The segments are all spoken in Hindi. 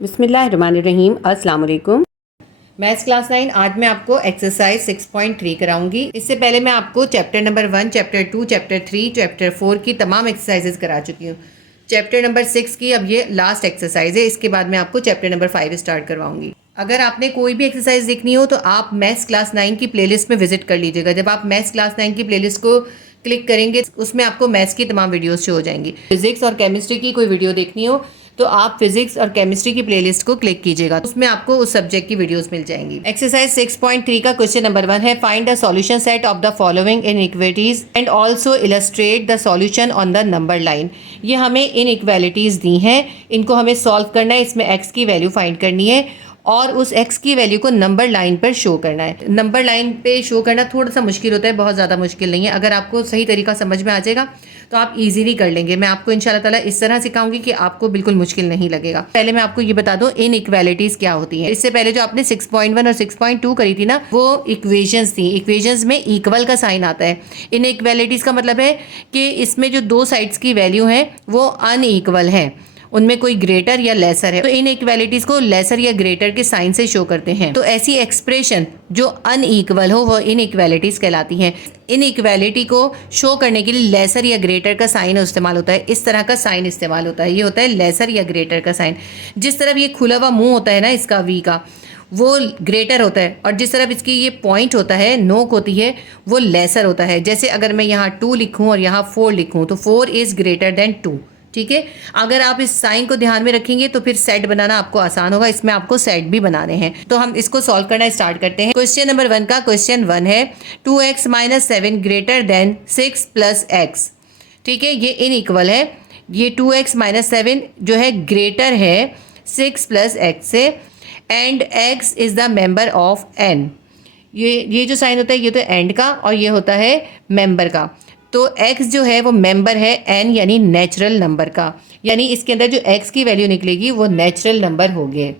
बिस्मिल्लाहिर्रहमानिर्रहीम। अस्सलाम वालेकुम। मैथ्स क्लास 9 आज मैं आपको एक्सरसाइज 6.3 कराऊंगी। इससे पहले मैं आपको chapter number 1, chapter 2, chapter 3, chapter 4 की तमाम एक्सरसाइजेज करा चुकी हूँ। चैप्टर नंबर 6 की अब ये लास्ट एक्सरसाइज है। इसके बाद मैं आपको चैप्टर नंबर 5 स्टार्ट करवाऊंगी। अगर आपने कोई भी एक्सरसाइज देखनी हो तो आप मैथ्स क्लास 9 की प्लेलिस्ट में विजिट कर लीजिएगा। जब आप मैथ्स क्लास 9 की प्लेलिस्ट को क्लिक करेंगे उसमें आपको मैथ्स की तमाम वीडियोस शो हो जाएंगी। फिजिक्स और केमिस्ट्री की कोई वीडियो देखनी हो तो आप फिजिक्स और केमिस्ट्री की प्लेलिस्ट को क्लिक कीजिएगा, उसमें आपको उस सब्जेक्ट की वीडियोस मिल जाएंगी। एक्सरसाइज 6.3 का क्वेश्चन नंबर 1 है, find the solution set of the following inequalities and also illustrate the solution on the number line. ये हमें इनइक्वालिटीज दी हैं, इनको हमें सॉल्व करना है। इसमें एक्स की वैल्यू फाइंड करनी है और उस x की वैल्यू को नंबर लाइन पर शो करना है। नंबर लाइन पे शो करना थोड़ा सा मुश्किल होता है, बहुत ज़्यादा मुश्किल नहीं है। अगर आपको सही तरीका समझ में आ जाएगा तो आप इजीली कर लेंगे। मैं आपको इंशाल्लाह ताला इस तरह सिखाऊंगी कि आपको बिल्कुल मुश्किल नहीं लगेगा। पहले मैं आपको ये बता दूं इनइक्वालिटीज क्या होती हैं। इससे पहले जो आपने 6.1 और 6.2 करी थी ना, वो इक्वेशंस थी। इक्वेशंस में इक्वल का साइन आता है। इनइक्वालिटीज का मतलब है कि इसमें जो दो साइड्स की वैल्यू है वो अनइक्वल है, उनमें कोई ग्रेटर या लेसर है, तो इन इक्वालिटीज को लेसर या ग्रेटर के साइन से शो करते हैं। तो ऐसी एक्सप्रेशन जो अनइक्वल हो वो इन इक्वालिटीज कहलाती हैं। इन इक्वालिटी को शो करने के लिए लेसर या ग्रेटर का साइन इस्तेमाल होता है। इस तरह का साइन इस्तेमाल होता है, ये होता है लेसर या ग्रेटर का साइन। जिस तरफ ये खुला हुआ मुंह होता है ना इसका वी का, वो ग्रेटर होता है, और जिस तरफ इसकी ये पॉइंट होता है, नोक होती है, वो लेसर होता है। जैसे अगर मैं यहाँ 2 लिखूँ और यहाँ 4 लिखूँ तो 4 इज ग्रेटर देन 2। ठीक है, अगर आप इस साइन को ध्यान में रखेंगे तो फिर सेट बनाना आपको आसान होगा। इसमें आपको सेट भी बनाने हैं, तो हम इसको सॉल्व करना स्टार्ट करते हैं। क्वेश्चन नंबर 1 का क्वेश्चन 1 है, 2x - 7 ग्रेटर देन 6 + x। ठीक है, ये इनइक्वल है। ये 2x - 7 जो है ग्रेटर है 6 + x से, and x is the member of n। ये जो साइन होता है ये तो एंड का और ये होता है मेंबर का। तो x जो है वो मेंबर है n यानी नेचुरल नंबर का, यानी इसके अंदर जो x की वैल्यू निकलेगी वो नेचुरल नंबर होंगे।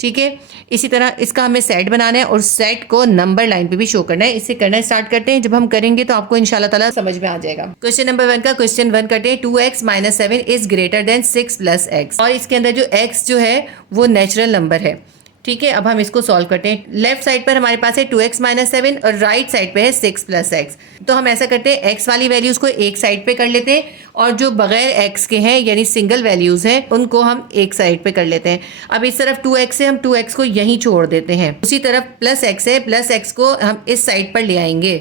ठीक है, इसी तरह इसका हमें सेट बनाना है और सेट को नंबर लाइन पे भी शो करना है। इससे करना स्टार्ट करते हैं। जब हम करेंगे तो आपको इंशाल्लाह ताला समझ में आ जाएगा। क्वेश्चन नंबर 1 का क्वेश्चन 1 करते हैं, 2x - 7 is greater than 6 + x। और इसके अंदर जो x जो है वो नेचुरल नंबर है। ठीक है, अब हम इसको सॉल्व करते हैं। लेफ्ट साइड पर हमारे पास है 2x - 7 और राइट साइड पे है 6 + x। तो हम ऐसा करते हैं, x वाली वैल्यूज़ को एक साइड पे कर लेते हैं और जो बगैर x के हैं यानी सिंगल वैल्यूज़ हैं उनको हम एक साइड पे कर लेते हैं। अब इस तरफ 2x है, हम 2x को यहीं छोड़ देते हैं। उसी तरफ +x है, +x को हम इस साइड पर ले आएंगे।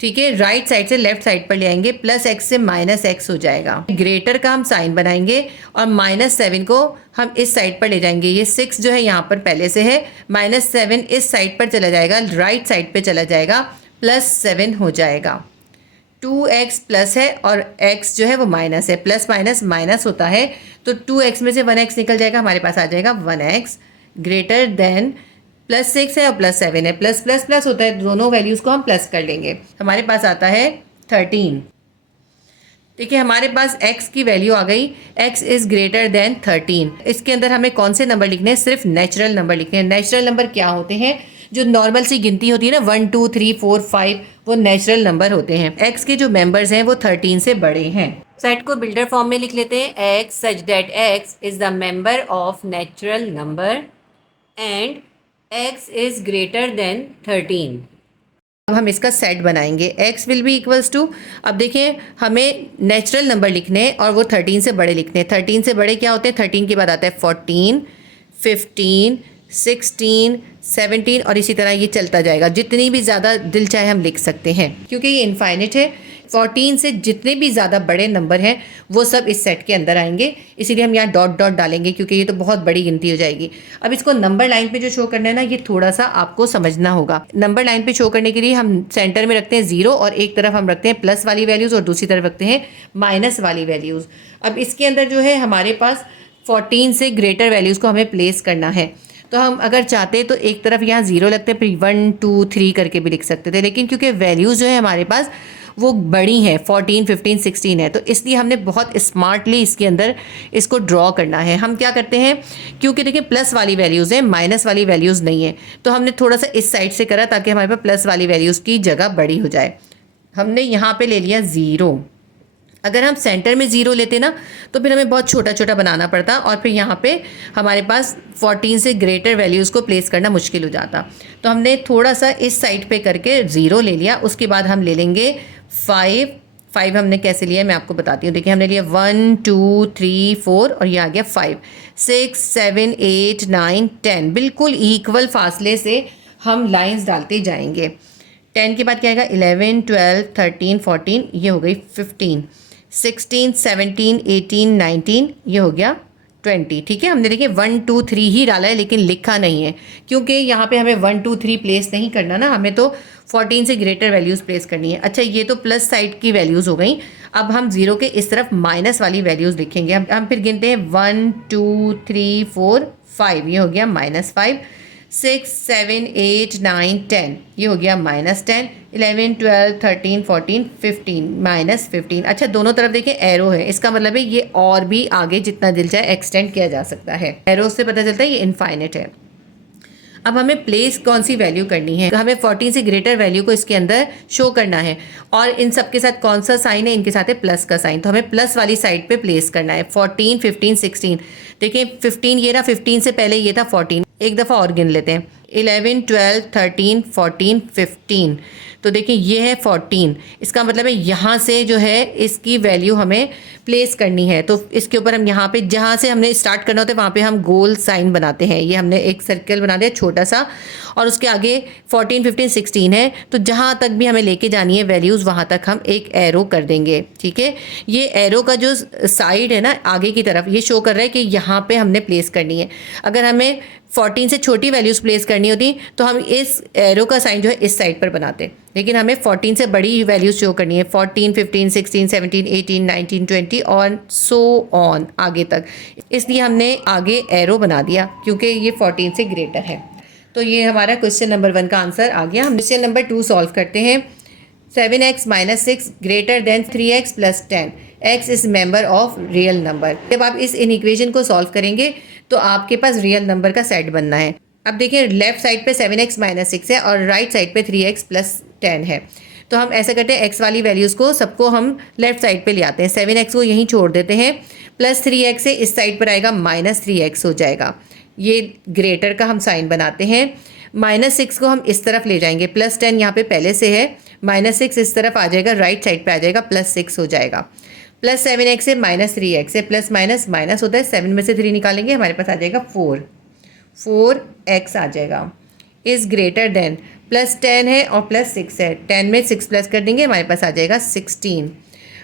ठीक है, राइट साइड से लेफ्ट साइड पर ले आएंगे, +x से -x हो जाएगा। ग्रेटर का हम साइन बनाएंगे और -7 को हम इस साइड पर ले जाएंगे। ये 6 जो है यहाँ पर पहले से है, -7 इस साइड पर चला जाएगा, राइट साइड पे चला जाएगा, +7 हो जाएगा। 2x प्लस है और x जो है वो माइनस है, प्लस माइनस माइनस होता है, तो 2x में से 1x निकल जाएगा, हमारे पास आ जाएगा 1x ग्रेटर देन +6 है और +7 है। प्लस प्लस प्लस होता है, दोनों वैल्यूज़ को हम प्लस कर लेंगे, हमारे पास आता है 13। देखिए हमारे पास x की वैल्यू आ गई, x इज़ ग्रेटर देन 13। इसके अंदर हमें कौन से नंबर लिखने हैं? सिर्फ नेचुरल नंबर लिखने हैं। नेचुरल नंबर क्या होते हैं? जो नॉर्मल सी गिनती होती है ना, 1 2 3 4 5, वो नेचुरल नंबर होते हैं। x के जो मेंबर्स हैं वो 13 से बड़े हैं। सेट को बिल्डर फॉर्म में लिख लेते हैं, x such that x is the member of natural number and x is greater than 13। अब हम इसका सेट बनाएंगे, x will be equals to, अब देखिए हमें नेचुरल नंबर लिखने हैं और वो 13 से बड़े लिखने हैं। 13 से बड़े क्या होते हैं? 13 के बाद आता है 14, 15, 16, 17 और इसी तरह ये चलता जाएगा। जितनी भी ज़्यादा दिल चाहे हम लिख सकते हैं, क्योंकि ये इनफाइनिट है। 14 से जितने भी ज़्यादा बड़े नंबर हैं वो सब इस सेट के अंदर आएंगे, इसीलिए हम यहाँ डॉट डॉट डालेंगे क्योंकि ये तो बहुत बड़ी गिनती हो जाएगी। अब इसको नंबर लाइन पे जो शो करना है ना, ये थोड़ा सा आपको समझना होगा। नंबर लाइन पे शो करने के लिए हम सेंटर में रखते हैं 0 और एक तरफ हम रखते हैं प्लस वाली वैल्यूज़ और दूसरी तरफ रखते हैं माइनस वाली वैल्यूज़। अब इसके अंदर जो है हमारे पास 14 से ग्रेटर वैल्यूज़ को हमें प्लेस करना है, तो हम अगर चाहते तो एक तरफ यहाँ 0 लगते, फिर 1 2 3 करके भी लिख सकते थे, लेकिन क्योंकि वैल्यूज़ जो है हमारे पास वो बड़ी हैं, 14, 15, 16 है, तो इसलिए हमने बहुत स्मार्टली इसके अंदर इसको ड्रॉ करना है। हम क्या करते हैं, क्योंकि देखिए प्लस वाली वैल्यूज़ हैं, माइनस वाली वैल्यूज़ नहीं है, तो हमने थोड़ा सा इस साइड से करा ताकि हमारे पास प्लस वाली वैल्यूज़ की जगह बड़ी हो जाए। हमने यहाँ पे ले लिया 0, अगर हम सेंटर में 0 लेते ना तो फिर हमें बहुत छोटा छोटा बनाना पड़ता और फिर यहाँ पे हमारे पास 14 से ग्रेटर वैल्यूज़ को प्लेस करना मुश्किल हो जाता। तो हमने थोड़ा सा इस साइड पे करके 0 ले लिया। उसके बाद हम ले लेंगे 5 हमने कैसे लिया मैं आपको बताती हूँ। देखिए हमने लिया 1 2 3 4 और ये आ गया 5 6 7 8 9 10। बिल्कुल इक्वल फासले से हम लाइंस डालते जाएंगे। 10 के बाद क्या आएगा 11 12 13 14, ये हो गई 15 16 17 18 19, ये हो गया 20। ठीक है, हमने देखिए 1 2 3 ही डाला है लेकिन लिखा नहीं है क्योंकि यहाँ पे हमें 1 2 3 प्लेस नहीं करना ना, हमें तो 14 से ग्रेटर वैल्यूज़ प्लेस करनी है। अच्छा, ये तो प्लस साइड की वैल्यूज़ हो गई। अब हम 0 के इस तरफ माइनस वाली वैल्यूज़ लिखेंगे। हम फिर गिनते हैं 1 2 3 4 5, ये हो गया -5 6 7 8 9 10, ये हो गया -10 11 12 13 14 15 -15। अच्छा, दोनों तरफ देखिए एरो है, इसका मतलब है ये और भी आगे जितना दिल चाहे एक्सटेंड किया जा सकता है। एरो से पता चलता है ये इनफाइनाइट है। अब हमें प्लेस कौन सी वैल्यू करनी है, हमें 14 से ग्रेटर वैल्यू को इसके अंदर शो करना है और इन सब के साथ कौन सा साइन है, इनके साथ है प्लस का साइन, तो हमें प्लस वाली साइड पे प्लेस करना है। 14 15 16, देखिए 15 ये रहा, 15 से पहले ये था 14, एक दफ़ा और गिन लेते हैं 11 12 13 14 15, तो देखिए ये है 14। इसका मतलब है यहाँ से जो है इसकी वैल्यू हमें प्लेस करनी है। तो इसके ऊपर हम यहाँ पे जहाँ से हमने स्टार्ट करना होता है वहाँ पे हम गोल साइन बनाते हैं। ये हमने एक सर्कल बना दिया छोटा सा और उसके आगे 14 15 16 है, तो जहाँ तक भी हमें लेके जानी है वैल्यूज़ वहाँ तक हम एक एरो कर देंगे। ठीक है, ये एरो का जो साइड है ना आगे की तरफ, ये शो कर रहा है कि यहाँ पे हमने प्लेस करनी है। अगर हमें 14 से छोटी वैल्यूज़ प्लेस करनी होती तो हम इस एरो का साइन जो है इस साइड पर बनाते, लेकिन हमें 14 से बड़ी वैल्यूज़ शो करनी है, 14 15 16 17 18 19 20 और सो ऑन आगे तक, इसलिए हमने आगे एरो बना दिया क्योंकि ये 14 से ग्रेटर है। तो ये हमारा क्वेश्चन नंबर 1 का आंसर आ गया। हम क्वेश्चन नंबर 2 सॉल्व करते हैं। 7x - 6 greater than 3x + 10, x is member of real number. जब आप इस इन इक्वेशन को सॉल्व करेंगे तो आपके पास रियल नंबर का सेट बनना है। अब देखिए लेफ्ट साइड पे 7x - 6 है और राइट साइड पे 3x + 10 है, तो हम ऐसा करते हैं x वाली वैल्यूज़ को सबको हम लेफ्ट साइड पे ले आते हैं। 7x को यहीं छोड़ देते हैं, प्लस 3x है इस साइड पर आएगा, -3x हो जाएगा। ये ग्रेटर का हम साइन बनाते हैं। -6 को हम इस तरफ ले जाएंगे, +10 यहाँ पे पहले से है, -6 इस तरफ आ जाएगा, राइट साइड पे आ जाएगा, +6 हो जाएगा। प्लस 7x है -3x है, प्लस माइनस माइनस होता है, 7 में से 3 निकालेंगे हमारे पास आ जाएगा 4x आ जाएगा। इज़ ग्रेटर देन +10 है और +6 है, 10 में 6 प्लस कर देंगे हमारे पास आ जाएगा 16।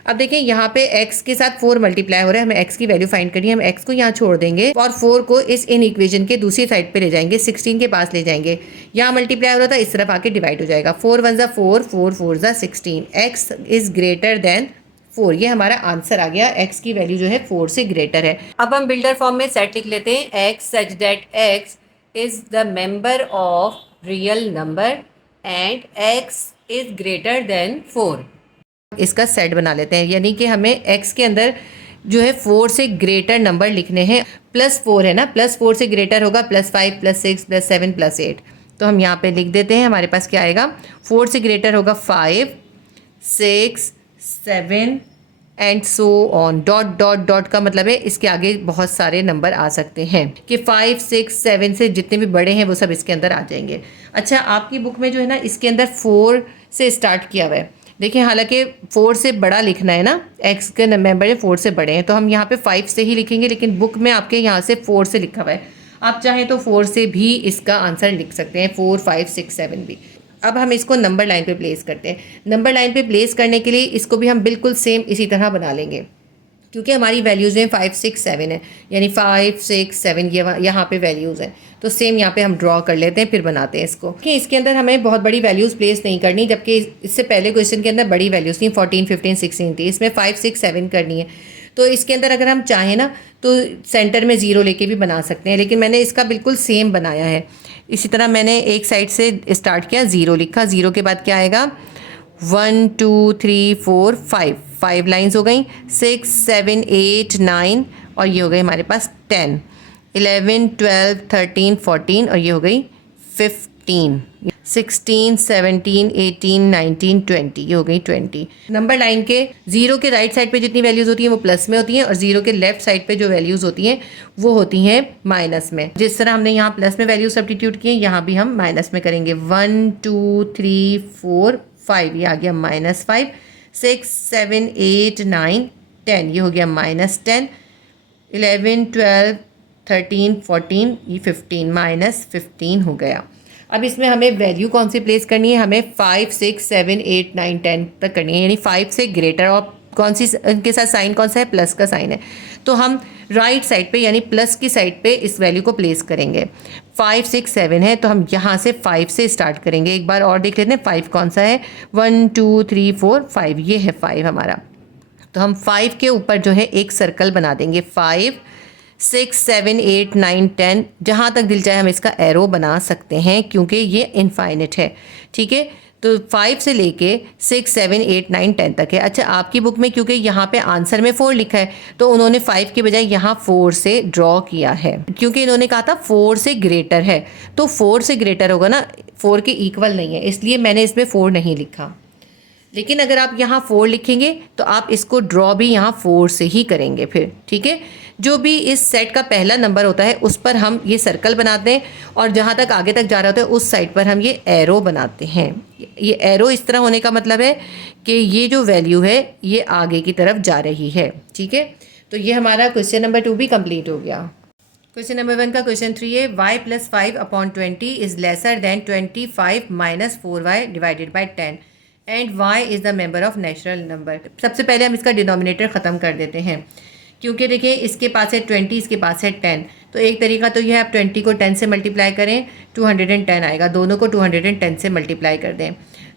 अब देखिए यहाँ पे x के साथ 4 मल्टीप्लाई हो रहा है, हमें x की वैल्यू फाइंड करनी है। हम x को यहाँ छोड़ देंगे और 4 को इस इन इक्वेशन के दूसरी साइड पे ले जाएंगे, 16 के पास ले जाएंगे। यहाँ मल्टीप्लाई हो रहा था, इस तरफ आके डिवाइड हो जाएगा, 4 1 = 4 4 4 = 16, x इज़ ग्रेटर देन 4। ये हमारा आंसर आ गया, x की वैल्यू जो है 4 से ग्रेटर है। अब हम बिल्डर फॉर्म में सेट लिख लेते हैं, x such that x is the member of real number and x is greater then 4। इसका सेट बना लेते हैं, यानी कि हमें x के अंदर जो है 4 से ग्रेटर नंबर लिखने हैं। +4 है ना, +4 से ग्रेटर होगा +5 +6 +7 +8, तो हम यहाँ पे लिख देते हैं। हमारे पास क्या आएगा, 4 से ग्रेटर होगा 5 6 7 and so on, dot dot dot का मतलब है इसके आगे बहुत सारे नंबर आ सकते हैं कि 5 6 7 से जितने भी बड़े हैं वो सब इसके अंदर आ जाएंगे। अच्छा, आपकी बुक में जो है ना इसके अंदर 4 से स्टार्ट किया हुआ है, देखिए हालांकि 4 से बड़ा लिखना है ना, x के मेंबर 4 से बड़े हैं, तो हम यहाँ पे 5 से ही लिखेंगे, लेकिन बुक में आपके यहाँ से 4 से लिखा हुआ है। आप चाहें तो 4 से भी इसका आंसर लिख सकते हैं, 4 5 6 7 भी। अब हम इसको नंबर लाइन पे प्लेस करते हैं। नंबर लाइन पे प्लेस करने के लिए इसको भी हम बिल्कुल सेम इसी तरह बना लेंगे, क्योंकि हमारी वैल्यूज़ में 5 6 7 है, यानी 5 6 7 ये यहाँ पे वैल्यूज़ हैं, तो सेम यहाँ पे हम ड्रॉ कर लेते हैं, फिर बनाते हैं इसको कि इसके अंदर हमें बहुत बड़ी वैल्यूज़ प्लेस नहीं करनी, जबकि इससे पहले क्वेश्चन के अंदर बड़ी वैल्यूज़ थी, 14 15 16 थी, इसमें 5 6 7 करनी है। तो इसके अंदर अगर हम चाहें ना तो सेंटर में 0 लेके भी बना सकते हैं, लेकिन मैंने इसका बिल्कुल सेम बनाया है। इसी तरह मैंने एक साइड से स्टार्ट किया, 0 लिखा, 0 के बाद क्या आएगा 1 2 3 4 5 लाइन्स हो गई, 6 7 8 9 और ये हो गई हमारे पास 10 11 12 13 14 और ये हो गई 15। 15, 16, 17, 18, 19, 20, ये हो गई 20। नंबर लाइन के जीरो के राइट साइड पे जितनी वैल्यूज़ होती हैं वो प्लस में होती हैं और जीरो के लेफ्ट साइड पे जो वैल्यूज़ होती हैं वो होती हैं माइनस में। जिस तरह हमने यहाँ प्लस में वैल्यूज सब्स्टिट्यूट किए, यहाँ भी हम माइनस में करेंगे। 1, 2, 3, 4, 5, ये आ गया -5, 6, 7, 8, 9, 10, ये हो गया -10, 11, 12, 13, 14, ये 15, -15 हो गया। अब इसमें हमें वैल्यू कौन सी प्लेस करनी है, हमें 5, 6, 7, 8, 9, 10 तक करनी है, यानी 5 से ग्रेटर। और कौन सी इनके साथ साइन कौन सा है, प्लस का साइन है, तो हम राइट साइड पे यानी प्लस की साइड पे इस वैल्यू को प्लेस करेंगे। 5, 6, 7 है तो हम यहाँ से 5 से स्टार्ट करेंगे। एक बार और देख लेते हैं 5 कौन सा है, 1, 2, 3, 4, 5, ये है 5 हमारा। तो हम 5 के ऊपर जो है एक सर्कल बना देंगे। 5, 6, 7, 8, 9, 10, जहाँ तक दिल चाहे हम इसका एरो बना सकते हैं क्योंकि ये इनफाइनिट है। ठीक है, तो 5 से लेके 6, 7, 8, 9, 10 तक है। अच्छा, आपकी बुक में क्योंकि यहाँ पे आंसर में 4 लिखा है तो उन्होंने 5 के बजाय यहाँ 4 से ड्रॉ किया है, क्योंकि इन्होंने कहा था 4 से ग्रेटर है, तो 4 से ग्रेटर होगा ना, 4 के इक्वल नहीं है, इसलिए मैंने इसमें 4 नहीं लिखा। लेकिन अगर आप यहाँ 4 लिखेंगे तो आप इसको ड्रॉ भी यहाँ 4 से ही करेंगे फिर। ठीक है, जो भी इस सेट का पहला नंबर होता है उस पर हम ये सर्कल बनाते हैं और जहाँ तक आगे तक जा रहा होता है उस साइड पर हम ये एरो बनाते हैं। ये एरो इस तरह होने का मतलब है कि ये जो वैल्यू है ये आगे की तरफ जा रही है। ठीक है, तो ये हमारा क्वेश्चन नंबर 2 भी कंप्लीट हो गया। क्वेश्चन नंबर 1 का क्वेश्चन 3 है, y + 5/20 is lesser than 25 - 4y divided by 10 and y is the member of natural number. सबसे पहले हम इसका डिनोमिनेटर ख़त्म कर देते हैं, क्योंकि देखिए इसके पास है 20, इसके पास है 10, तो एक तरीका तो ये है आप 20 को 10 से मल्टीप्लाई करें, 210 आएगा, दोनों को 210 से मल्टीप्लाई कर दें,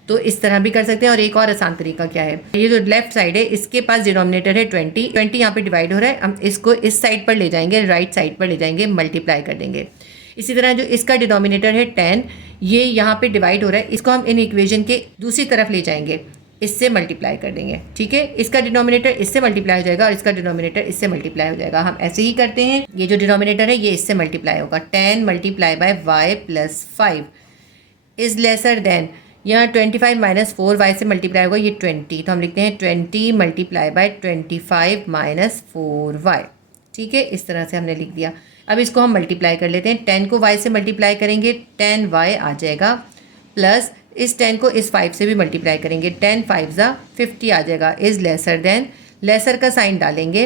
तो इस तरह भी कर सकते हैं। और एक और आसान तरीका क्या है, ये जो लेफ्ट साइड है इसके पास डिनोमिनेटर है 20 यहाँ पे डिवाइड हो रहा है, हम इसको इस साइड पर ले जाएंगे, राइट साइड पर ले जाएंगे, मल्टीप्लाई कर देंगे। इसी तरह जो इसका डिनोमिनेटर है 10, ये यहाँ पे डिवाइड हो रहा है, इसको हम इन इक्वेशन के दूसरी तरफ ले जाएंगे, इससे मल्टीप्लाई कर देंगे। ठीक है, इसका डिनोमिनेटर इससे मल्टीप्लाई हो जाएगा और इसका डिनोमिनेटर इससे मल्टीप्लाई हो जाएगा। हम ऐसे ही करते हैं, ये जो डिनोमिनेटर है ये इससे मल्टीप्लाई होगा, 10 × y + 5 इज़ लेसर देन, यहाँ 25 - 4y से मल्टीप्लाई होगा, ये 20, तो हम लिखते हैं 20 × 25 - 4y। ठीक है, इस तरह से हमने लिख दिया। अब इसको हम मल्टीप्लाई कर लेते हैं, 10 को y से मल्टीप्लाई करेंगे 10y आ जाएगा, प्लस इस 10 को इस 5 से भी मल्टीप्लाई करेंगे, 10 5 = 50 आ जाएगा, इज़ लेसर देन, लेसर का साइन डालेंगे,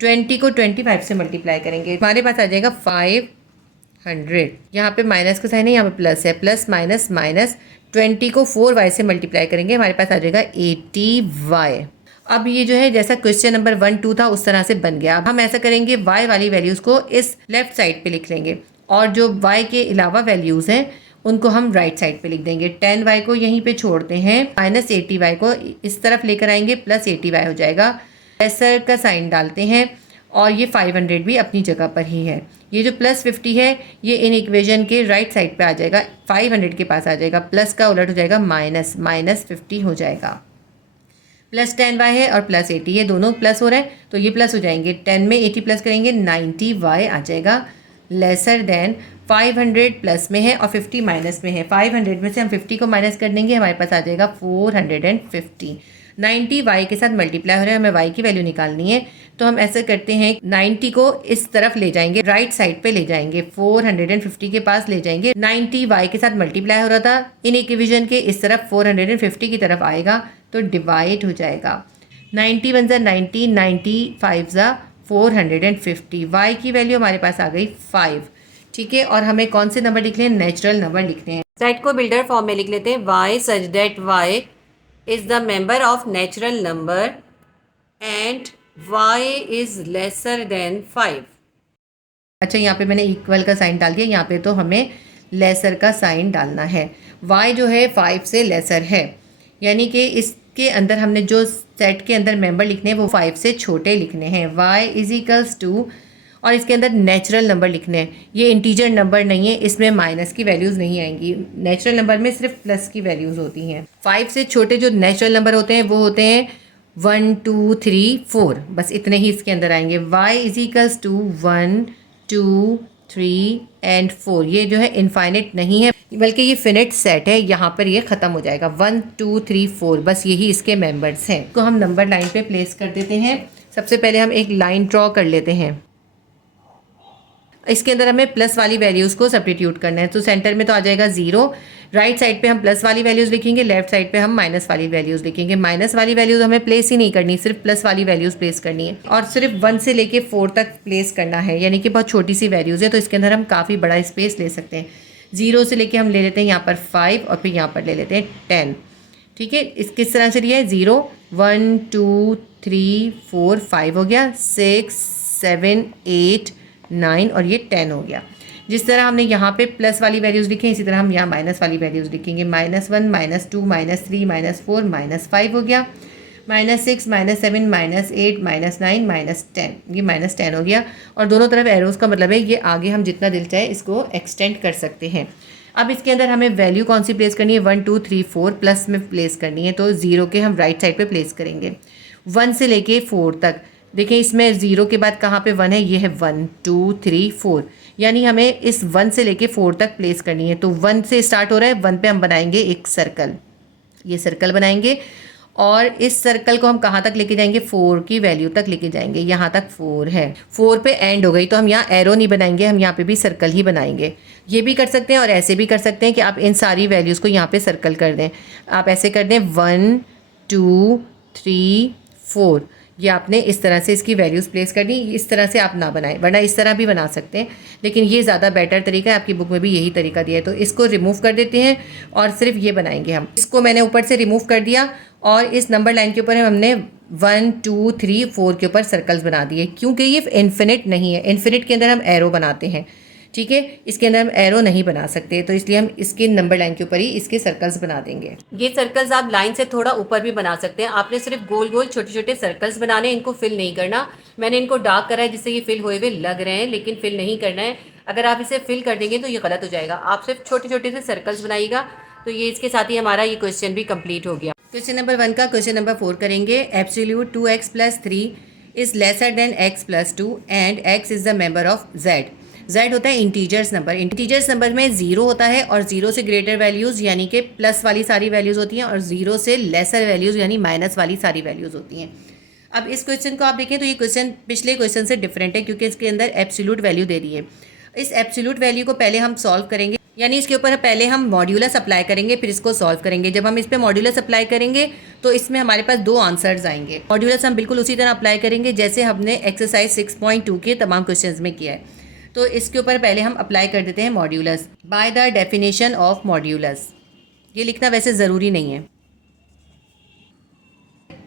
20 को 25 से मल्टीप्लाई करेंगे, हमारे पास आ जाएगा 500। यहाँ पे माइनस का साइन है, यहाँ पे प्लस है, प्लस माइनस माइनस, 20 को 4y से मल्टीप्लाई करेंगे, हमारे पास आ जाएगा 80y। अब ये जो है जैसा क्वेश्चन नंबर 1, 2 था उस तरह से बन गया। अब हम ऐसा करेंगे, y वाली वैल्यूज़ को इस लेफ्ट साइड पे लिख लेंगे और जो y के अलावा वैल्यूज़ हैं उनको हम राइट साइड पे लिख देंगे। 10y को यहीं पे छोड़ते हैं, -80y को इस तरफ लेकर आएंगे, +80y हो जाएगा, लेसर का साइन डालते हैं और ये 500 भी अपनी जगह पर ही है। ये जो +50 है ये इन इक्वेशन के राइट साइड पे आ जाएगा, 500 के पास आ जाएगा, प्लस का उलट हो जाएगा माइनस, -50 हो जाएगा। +10y है और +80, ये दोनों प्लस हो रहे हैं तो ये प्लस हो जाएंगे, 10 में 80 प्लस करेंगे 90y आ जाएगा, लेसर देन 500 प्लस में है और 50 माइनस में है, 500 में से हम 50 को माइनस कर देंगे, हमारे पास आ जाएगा 450। 90 y के साथ मल्टीप्लाई हो रहा है, हमें y की वैल्यू निकालनी है, तो हम ऐसा करते हैं 90 को इस तरफ ले जाएंगे, राइट साइड पे ले जाएंगे, 450 के पास ले जाएंगे, 90 y के साथ मल्टीप्लाई हो रहा था, इन इक्वेशन के इस तरफ 450 की तरफ आएगा तो डिवाइड हो जाएगा, 90 × 90, 90 5 × 450, y की वैल्यू हमारे पास आ गई 5। ठीक है, और हमें कौन से नंबर लिखने हैं, नेचुरल नंबर लिखने हैं। सेट को बिल्डर फॉर्म में लिख लेते हैं, y such that y is the member of natural number and y is lesser than 5। अच्छा, यहाँ पे मैंने इक्वल का साइन डाल दिया, यहाँ पे तो हमें लेसर का साइन डालना है। y जो है 5 से लेसर है, यानी कि इसके अंदर हमने जो सेट के अंदर मेंबर लिखने हैं वो 5 से छोटे लिखने हैं, y = और इसके अंदर नेचुरल नंबर लिखने हैं। ये इंटीजर नंबर नहीं है, इसमें माइनस की वैल्यूज़ नहीं आएंगी, नेचुरल नंबर में सिर्फ प्लस की वैल्यूज़ होती हैं। 5 से छोटे जो नेचुरल नंबर होते हैं वो होते हैं 1 2 3 4, बस इतने ही इसके अंदर आएंगे। y = 1 2 3 एंड 4, ये जो है इनफाइनाइट नहीं है बल्कि ये फिनिट सेट है, यहाँ पर ये ख़त्म हो जाएगा। 1 2 3 4 बस यही इसके मेंबर्स हैं। तो हम नंबर लाइन पे प्लेस कर देते हैं। सबसे पहले हम एक लाइन ड्रॉ कर लेते हैं। इसके अंदर हमें प्लस वाली वैल्यूज़ को सब्स्टिट्यूट करना है। तो सेंटर में तो आ जाएगा 0, राइट साइड पे हम प्लस वाली वैल्यूज़ लिखेंगे, लेफ्ट साइड पे हम माइनस वाली वैल्यूज़ लिखेंगे। माइनस वाली वैल्यूज़ हमें प्लेस ही नहीं करनी, सिर्फ प्लस वाली वैल्यूज़ प्लेस करनी है और सिर्फ 1 से लेके 4 तक प्लेस करना है, यानी कि बहुत छोटी सी वैल्यूज़ है। तो इसके अंदर हम काफ़ी बड़ा स्पेस ले सकते हैं। 0 से लेके हम ले लेते हैं यहाँ पर 5 और फिर यहाँ पर ले लेते हैं 10। ठीक है, इस किस तरह से लिया है? 0 1 2 3 4 5 हो गया, 6 7 8 9 और ये 10 हो गया। जिस तरह हमने यहाँ पे प्लस वाली वैल्यूज़ लिखी हैं, इसी तरह हम यहाँ माइनस वाली वैल्यूज़ लिखेंगे। -1 -2 -3 -4 -5 हो गया, -6 -7 -8 -9 -10, ये -10 हो गया। और दोनों तरफ एरोज़ का मतलब है ये आगे हम जितना दिल चाहे इसको एक्सटेंड कर सकते हैं। अब इसके अंदर हमें वैल्यू कौन सी प्लेस करनी है? 1 2 3 4 प्लस में प्लेस करनी है। तो 0 के हम राइट साइड पे प्लेस करेंगे। 1 से लेके 4 तक देखिए, इसमें 0 के बाद कहाँ पे 1 है? ये है 1 2 3 4, यानी हमें इस 1 से लेके 4 तक प्लेस करनी है। तो 1 से स्टार्ट हो रहा है, 1 पे हम बनाएंगे एक सर्कल, ये सर्कल बनाएंगे और इस सर्कल को हम कहाँ तक लेके जाएंगे? 4 की वैल्यू तक लेके जाएंगे। यहाँ तक 4 है, 4 पे एंड हो गई तो हम यहाँ एरो नहीं बनाएंगे, हम यहाँ पे भी सर्कल ही बनाएंगे। ये भी कर सकते हैं और ऐसे भी कर सकते हैं कि आप इन सारी वैल्यूज़ को यहाँ पे सर्कल कर दें। आप ऐसे कर दें 1 2 3 4, ये आपने इस तरह से इसकी वैल्यूज़ प्लेस करनी। इस तरह से आप ना बनाएं, वरना इस तरह भी बना सकते हैं, लेकिन ये ज़्यादा बेटर तरीका है। आपकी बुक में भी यही तरीका दिया है। तो इसको रिमूव कर देते हैं और सिर्फ ये बनाएंगे हम। इसको मैंने ऊपर से रिमूव कर दिया और इस नंबर लाइन के ऊपर हमने 1 2 3 4 के ऊपर सर्कल्स बना दिए, क्योंकि ये इन्फिनिट नहीं है। इन्फिनिट के अंदर हम एरो बनाते हैं, ठीक है, इसके अंदर हम एरो नहीं बना सकते, तो इसलिए हम इसके नंबर लाइन के ऊपर ही इसके सर्कल्स बना देंगे। ये सर्कल्स आप लाइन से थोड़ा ऊपर भी बना सकते हैं। आपने सिर्फ गोल गोल छोटे छोटे सर्कल्स बनाने, इनको फिल नहीं करना। मैंने इनको डार्क करा है जिससे ये फिल हुए हुए लग रहे हैं, लेकिन फिल नहीं करना है। अगर आप इसे फिल कर देंगे तो ये गलत हो जाएगा। आप सिर्फ छोटे छोटे से सर्कल्स बनाइएगा। तो ये इसके साथ ही हमारा ये क्वेश्चन भी कंप्लीट हो गया। क्वेश्चन नंबर 1 का क्वेश्चन नंबर 4 करेंगे। Absolute 2x + 3 is lesser than x + 2 and x is the member of z। z होता है इंटीजर्स नंबर। इंटीजर्स नंबर में 0 होता है और 0 से ग्रेटर वैल्यूज़ यानी कि प्लस वाली सारी वैल्यूज़ होती हैं और 0 से लेसर वैल्यूज़ यानी माइनस वाली सारी वैल्यूज़ होती हैं। अब इस क्वेश्चन को आप देखें तो ये क्वेश्चन पिछले क्वेश्चन से डिफरेंट है, क्योंकि इसके अंदर एब्सोल्यूट वैल्यू दे दी है। इस एब्सोल्यूट वैल्यू को पहले हम सॉल्व करेंगे, यानी इसके ऊपर पहले हम मॉड्यूलस अप्लाई करेंगे, फिर इसको सॉल्व करेंगे। जब हम इस पर मॉड्यूलस अप्लाई करेंगे तो इसमें हमारे पास 2 आंसर्स आएंगे। मॉड्यूलस हम बिल्कुल उसी तरह अप्लाई करेंगे जैसे हमने एक्सरसाइज 6.2 के तमाम क्वेश्चंस में किया है। तो इसके ऊपर पहले हम अप्लाई कर देते हैं modulus. By the definition of modulus, ये लिखना वैसे ज़रूरी नहीं है।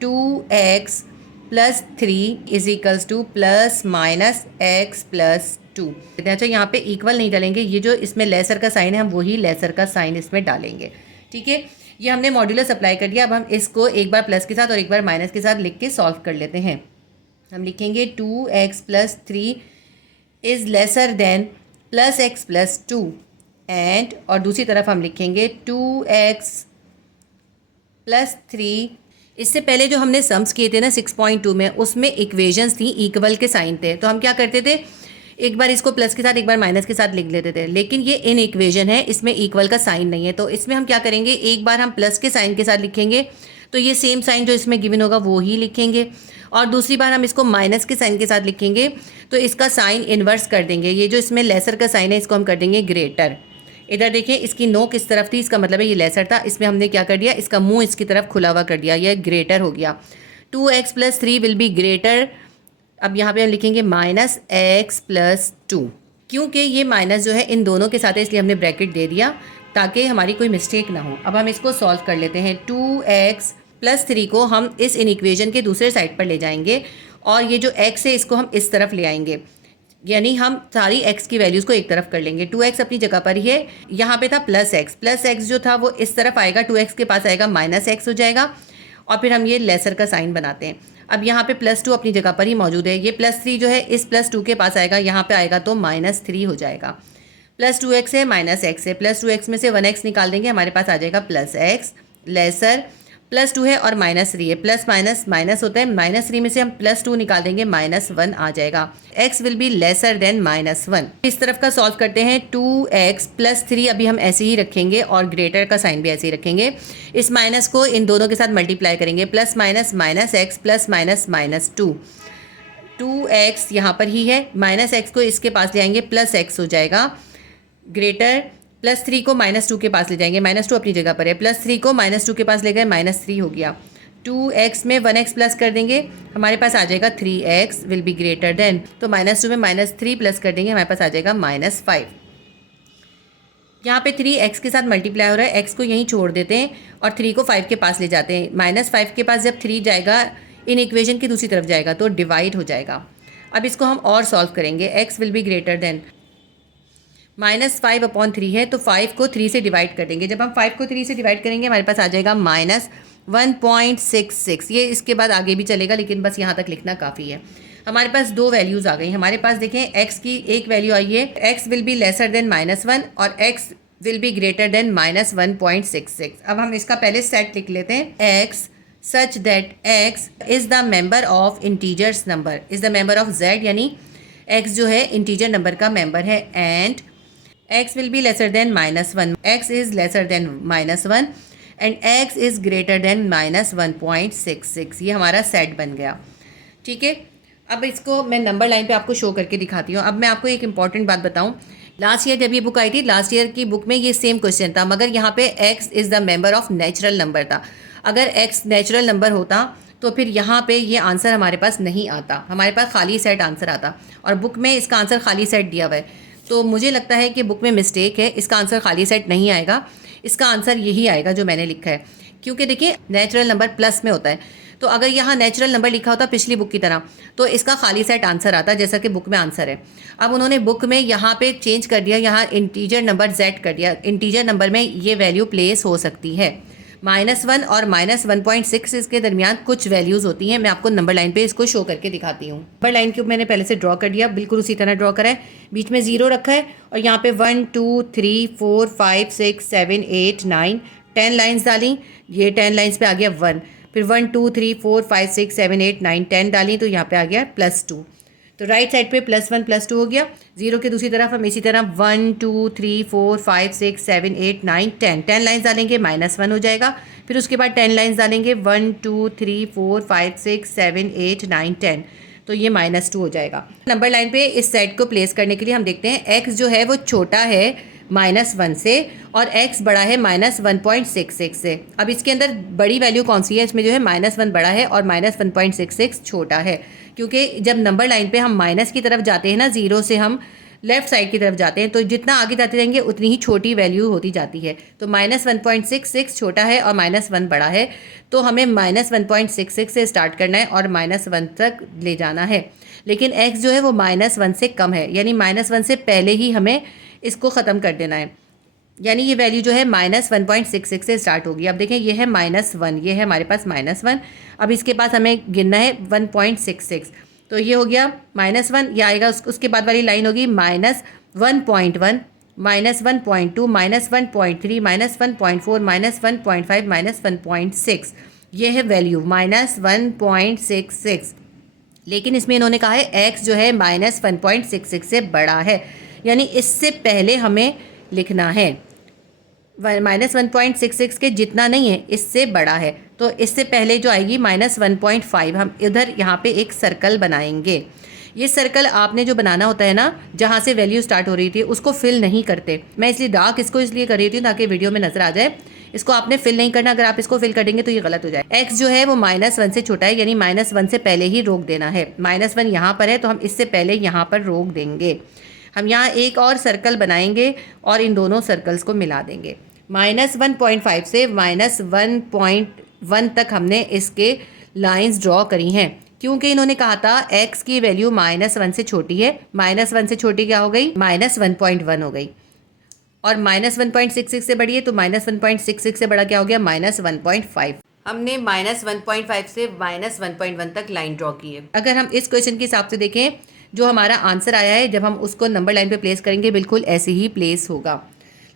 2x + 3 is equals to ±x + 2। अच्छा, यहाँ पे इक्वल नहीं डालेंगे, ये जो इसमें लेसर का साइन है हम वही लेसर का साइन इसमें डालेंगे। ठीक है, ये हमने मॉड्यूलस अप्लाई कर दिया। अब हम इसको एक बार प्लस के साथ और एक बार माइनस के साथ लिख के सॉल्व कर लेते हैं। हम लिखेंगे 2x + 3 is lesser than +x + 2 and, और दूसरी तरफ हम लिखेंगे 2x + 3। इससे पहले जो हमने सम्स किए थे ना 6.2 में, उसमें इक्वेशंस थी, इक्वल के साइन थे। तो हम क्या करते थे, एक बार इसको प्लस के साथ एक बार माइनस के साथ लिख लेते थे, लेकिन ये इन इक्वेशन है, इसमें इक्वल का साइन नहीं है। तो इसमें हम क्या करेंगे, एक बार हम प्लस के साइन के साथ लिखेंगे तो ये सेम साइन जो इसमें गिवन होगा वो ही लिखेंगे, और दूसरी बार हम इसको माइनस के साइन के साथ लिखेंगे तो इसका साइन इन्वर्स कर देंगे। ये जो इसमें लेसर का साइन है इसको हम कर देंगे ग्रेटर। इधर देखिए, इसकी नोक इस तरफ थी, इसका मतलब है ये लेसर था, इसमें हमने क्या कर दिया, इसका मुंह इसकी तरफ खुला हुआ कर दिया, ये ग्रेटर हो गया। 2x + 3 will be greater. अब यहाँ पे हम लिखेंगे -x + 2, क्योंकि ये माइनस जो है इन दोनों के साथ है, इसलिए हमने ब्रैकेट दे दिया ताकि हमारी कोई मिस्टेक ना हो। अब हम इसको सॉल्व कर लेते हैं। 2x + 3 को हम इस इन इक्वेशन के दूसरे साइड पर ले जाएंगे और ये जो x है इसको हम इस तरफ ले आएंगे, यानी हम सारी x की वैल्यूज़ को एक तरफ कर लेंगे। 2x अपनी जगह पर ही है, यहाँ पे था +x जो था वो इस तरफ आएगा, 2x के पास आएगा -x हो जाएगा, और फिर हम ये लेसर का साइन बनाते हैं। अब यहाँ पे +2 अपनी जगह पर ही मौजूद है, ये +3 जो है इस +2 के पास आएगा, यहाँ पे आएगा तो -3 हो जाएगा। +2x है -x है, +2x में से 1x निकाल देंगे, हमारे पास आ जाएगा +x लेसर +2 है और -3 है, प्लस माइनस माइनस होता है, -3 में से हम +2 निकाल देंगे, -1 आ जाएगा। x will be lesser than -1। इस तरफ का सॉल्व करते हैं। 2x + 3 अभी हम ऐसे ही रखेंगे और ग्रेटर का साइन भी ऐसे ही रखेंगे। इस माइनस को इन दोनों के साथ मल्टीप्लाई करेंगे, plus minus -x plus minus -2। 2x यहाँ पर ही है, -x को इसके पास ले आएंगे, +x हो जाएगा। ग्रेटर +3 को -2 के पास ले जाएंगे, -2 अपनी जगह पर है, +3 को -2 के पास ले गए, -3 हो गया। 2x में 1x प्लस कर देंगे, हमारे पास आ जाएगा 3x will be greater than, तो -2 में -3 प्लस कर देंगे, हमारे पास आ जाएगा -5। यहाँ पे 3x के साथ मल्टीप्लाई हो रहा है, x को यहीं छोड़ देते हैं और 3 को 5 के पास ले जाते हैं। -5 के पास जब 3 जाएगा इन इक्वेशन की दूसरी तरफ जाएगा तो डिवाइड हो जाएगा। अब इसको हम और सॉल्व करेंगे। x will be greater than, -5/3 है तो 5 को 3 से डिवाइड कर देंगे। जब हम 5 को 3 से डिवाइड करेंगे हमारे पास आ जाएगा -1.66। ये इसके बाद आगे भी चलेगा लेकिन बस यहाँ तक लिखना काफ़ी है। हमारे पास दो वैल्यूज़ आ गई। हमारे पास देखें x की एक वैल्यू आई है, x will be lesser than -1 और x will be greater than -1.66। अब हम इसका पहले सेट लिख लेते हैं। x such that x is the member of integers number, is the member of z, यानी x जो है इंटीजर नंबर का मेंबर है, and x will be lesser than -1, x is lesser than -1 and x is greater than -1.66। ये हमारा सेट बन गया। ठीक है, अब इसको मैं नंबर लाइन पे आपको शो करके दिखाती हूँ। अब मैं आपको एक इंपॉर्टेंट बात बताऊँ, लास्ट ईयर जब ये बुक आई थी, लास्ट ईयर की बुक में ये सेम क्वेश्चन था, मगर यहाँ पे x is the member of natural number था। अगर x नेचुरल नंबर होता तो फिर यहाँ पे ये आंसर हमारे पास नहीं आता, हमारे पास खाली सेट आंसर आता, और बुक में इसका आंसर खाली सेट दिया हुआ है। तो मुझे लगता है कि बुक में मिस्टेक है, इसका आंसर खाली सेट नहीं आएगा, इसका आंसर यही आएगा जो मैंने लिखा है। क्योंकि देखिए नेचुरल नंबर प्लस में होता है, तो अगर यहाँ नेचुरल नंबर लिखा होता पिछली बुक की तरह तो इसका खाली सेट आंसर आता जैसा कि बुक में आंसर है। अब उन्होंने बुक में यहाँ पे चेंज कर दिया, यहाँ इंटीजर नंबर z कर दिया। इंटीजर नंबर में ये वैल्यू प्लेस हो सकती है। -1 और -1.66 के दरमियान कुछ वैल्यूज़ होती हैं। मैं आपको नंबर लाइन पे इसको शो करके दिखाती हूँ। नंबर लाइन क्यूब मैंने पहले से ड्रॉ कर दिया, बिल्कुल उसी तरह ड्रॉ करा है। बीच में 0 रखा है और यहाँ पे 1 2 3 4 5 6 7 8 9 10 लाइन्स डाली, ये 10 लाइन्स पे आ गया 1। फिर 1 2 3 4 5 6 7 8 9 10 डाली तो यहाँ पे आ गया +2। तो राइट साइड पे +1 +2 हो गया। 0 की दूसरी तरफ हम इसी तरह 1 2 3 4 5 6 7 8 9 10 लाइन्स डालेंगे, -1 हो जाएगा। फिर उसके बाद 10 लाइन्स डालेंगे, 1 2 3 4 5 6 7 8 9 10, तो ये -2 हो जाएगा। नंबर लाइन पे इस सेट को प्लेस करने के लिए हम देखते हैं x जो है वो छोटा है -1 से और x बड़ा है -1.66 से। अब इसके अंदर बड़ी वैल्यू कौन सी है? इसमें जो है -1 बड़ा है और -1.66 छोटा है, क्योंकि जब नंबर लाइन पे हम माइनस की तरफ जाते हैं ना, 0 से हम लेफ्ट साइड की तरफ जाते हैं, तो जितना आगे जाते जाएंगे उतनी ही छोटी वैल्यू होती जाती है। तो -1.66 छोटा है और -1 बड़ा है, तो हमें -1.66 से स्टार्ट करना है और -1 तक ले जाना है। लेकिन x जो है वो -1 से कम है, यानी -1 से पहले ही हमें इसको ख़त्म कर देना है। यानी ये वैल्यू जो है -1.66 से स्टार्ट होगी। अब देखें ये है -1, ये है हमारे पास -1। अब इसके पास हमें गिनना है 1.66, तो ये हो गया -1, ये आएगा। उसके बाद वाली लाइन होगी -1.1, -1.2, -1.3, -1.4, -1.5, -1.6। ये है वैल्यू -1.66। लेकिन इसमें इन्होंने कहा है x जो है -1.66 से बड़ा है, यानी इससे पहले हमें लिखना है। -1.66 के जितना नहीं है, इससे बड़ा है, तो इससे पहले जो आएगी -1.5। हम इधर यहाँ पे एक सर्कल बनाएंगे। ये सर्कल आपने जो बनाना होता है ना, जहाँ से वैल्यू स्टार्ट हो रही थी उसको फिल नहीं करते। मैं इसलिए डार्क इसको इसलिए कर रही थी ताकि वीडियो में नजर आ जाए। इसको आपने फिल नहीं करना, अगर आप इसको फिल कर देंगे तो ये गलत हो जाए। x जो है वो -1 से छोटा है, यानी -1 से पहले ही रोक देना है। -1 यहाँ पर है तो हम इससे पहले यहाँ पर रोक देंगे। हम यहाँ एक और सर्कल बनाएंगे और इन दोनों सर्कल्स को मिला देंगे। -1.5 से -1.1 तक हमने इसके लाइंस ड्रॉ करी हैं, क्योंकि इन्होंने कहा था x की वैल्यू -1 से छोटी है। -1 से छोटी क्या हो गई? -1.1 हो गई। और -1.66 से बड़ी है, तो -1.66 से बड़ा क्या हो गया? -1.5। हमने -1.5 से -1.1 तक लाइन ड्रॉ की है। अगर हम इस क्वेश्चन के हिसाब से देखें, जो हमारा आंसर आया है, जब हम उसको नंबर लाइन पे प्लेस करेंगे बिल्कुल ऐसे ही प्लेस होगा।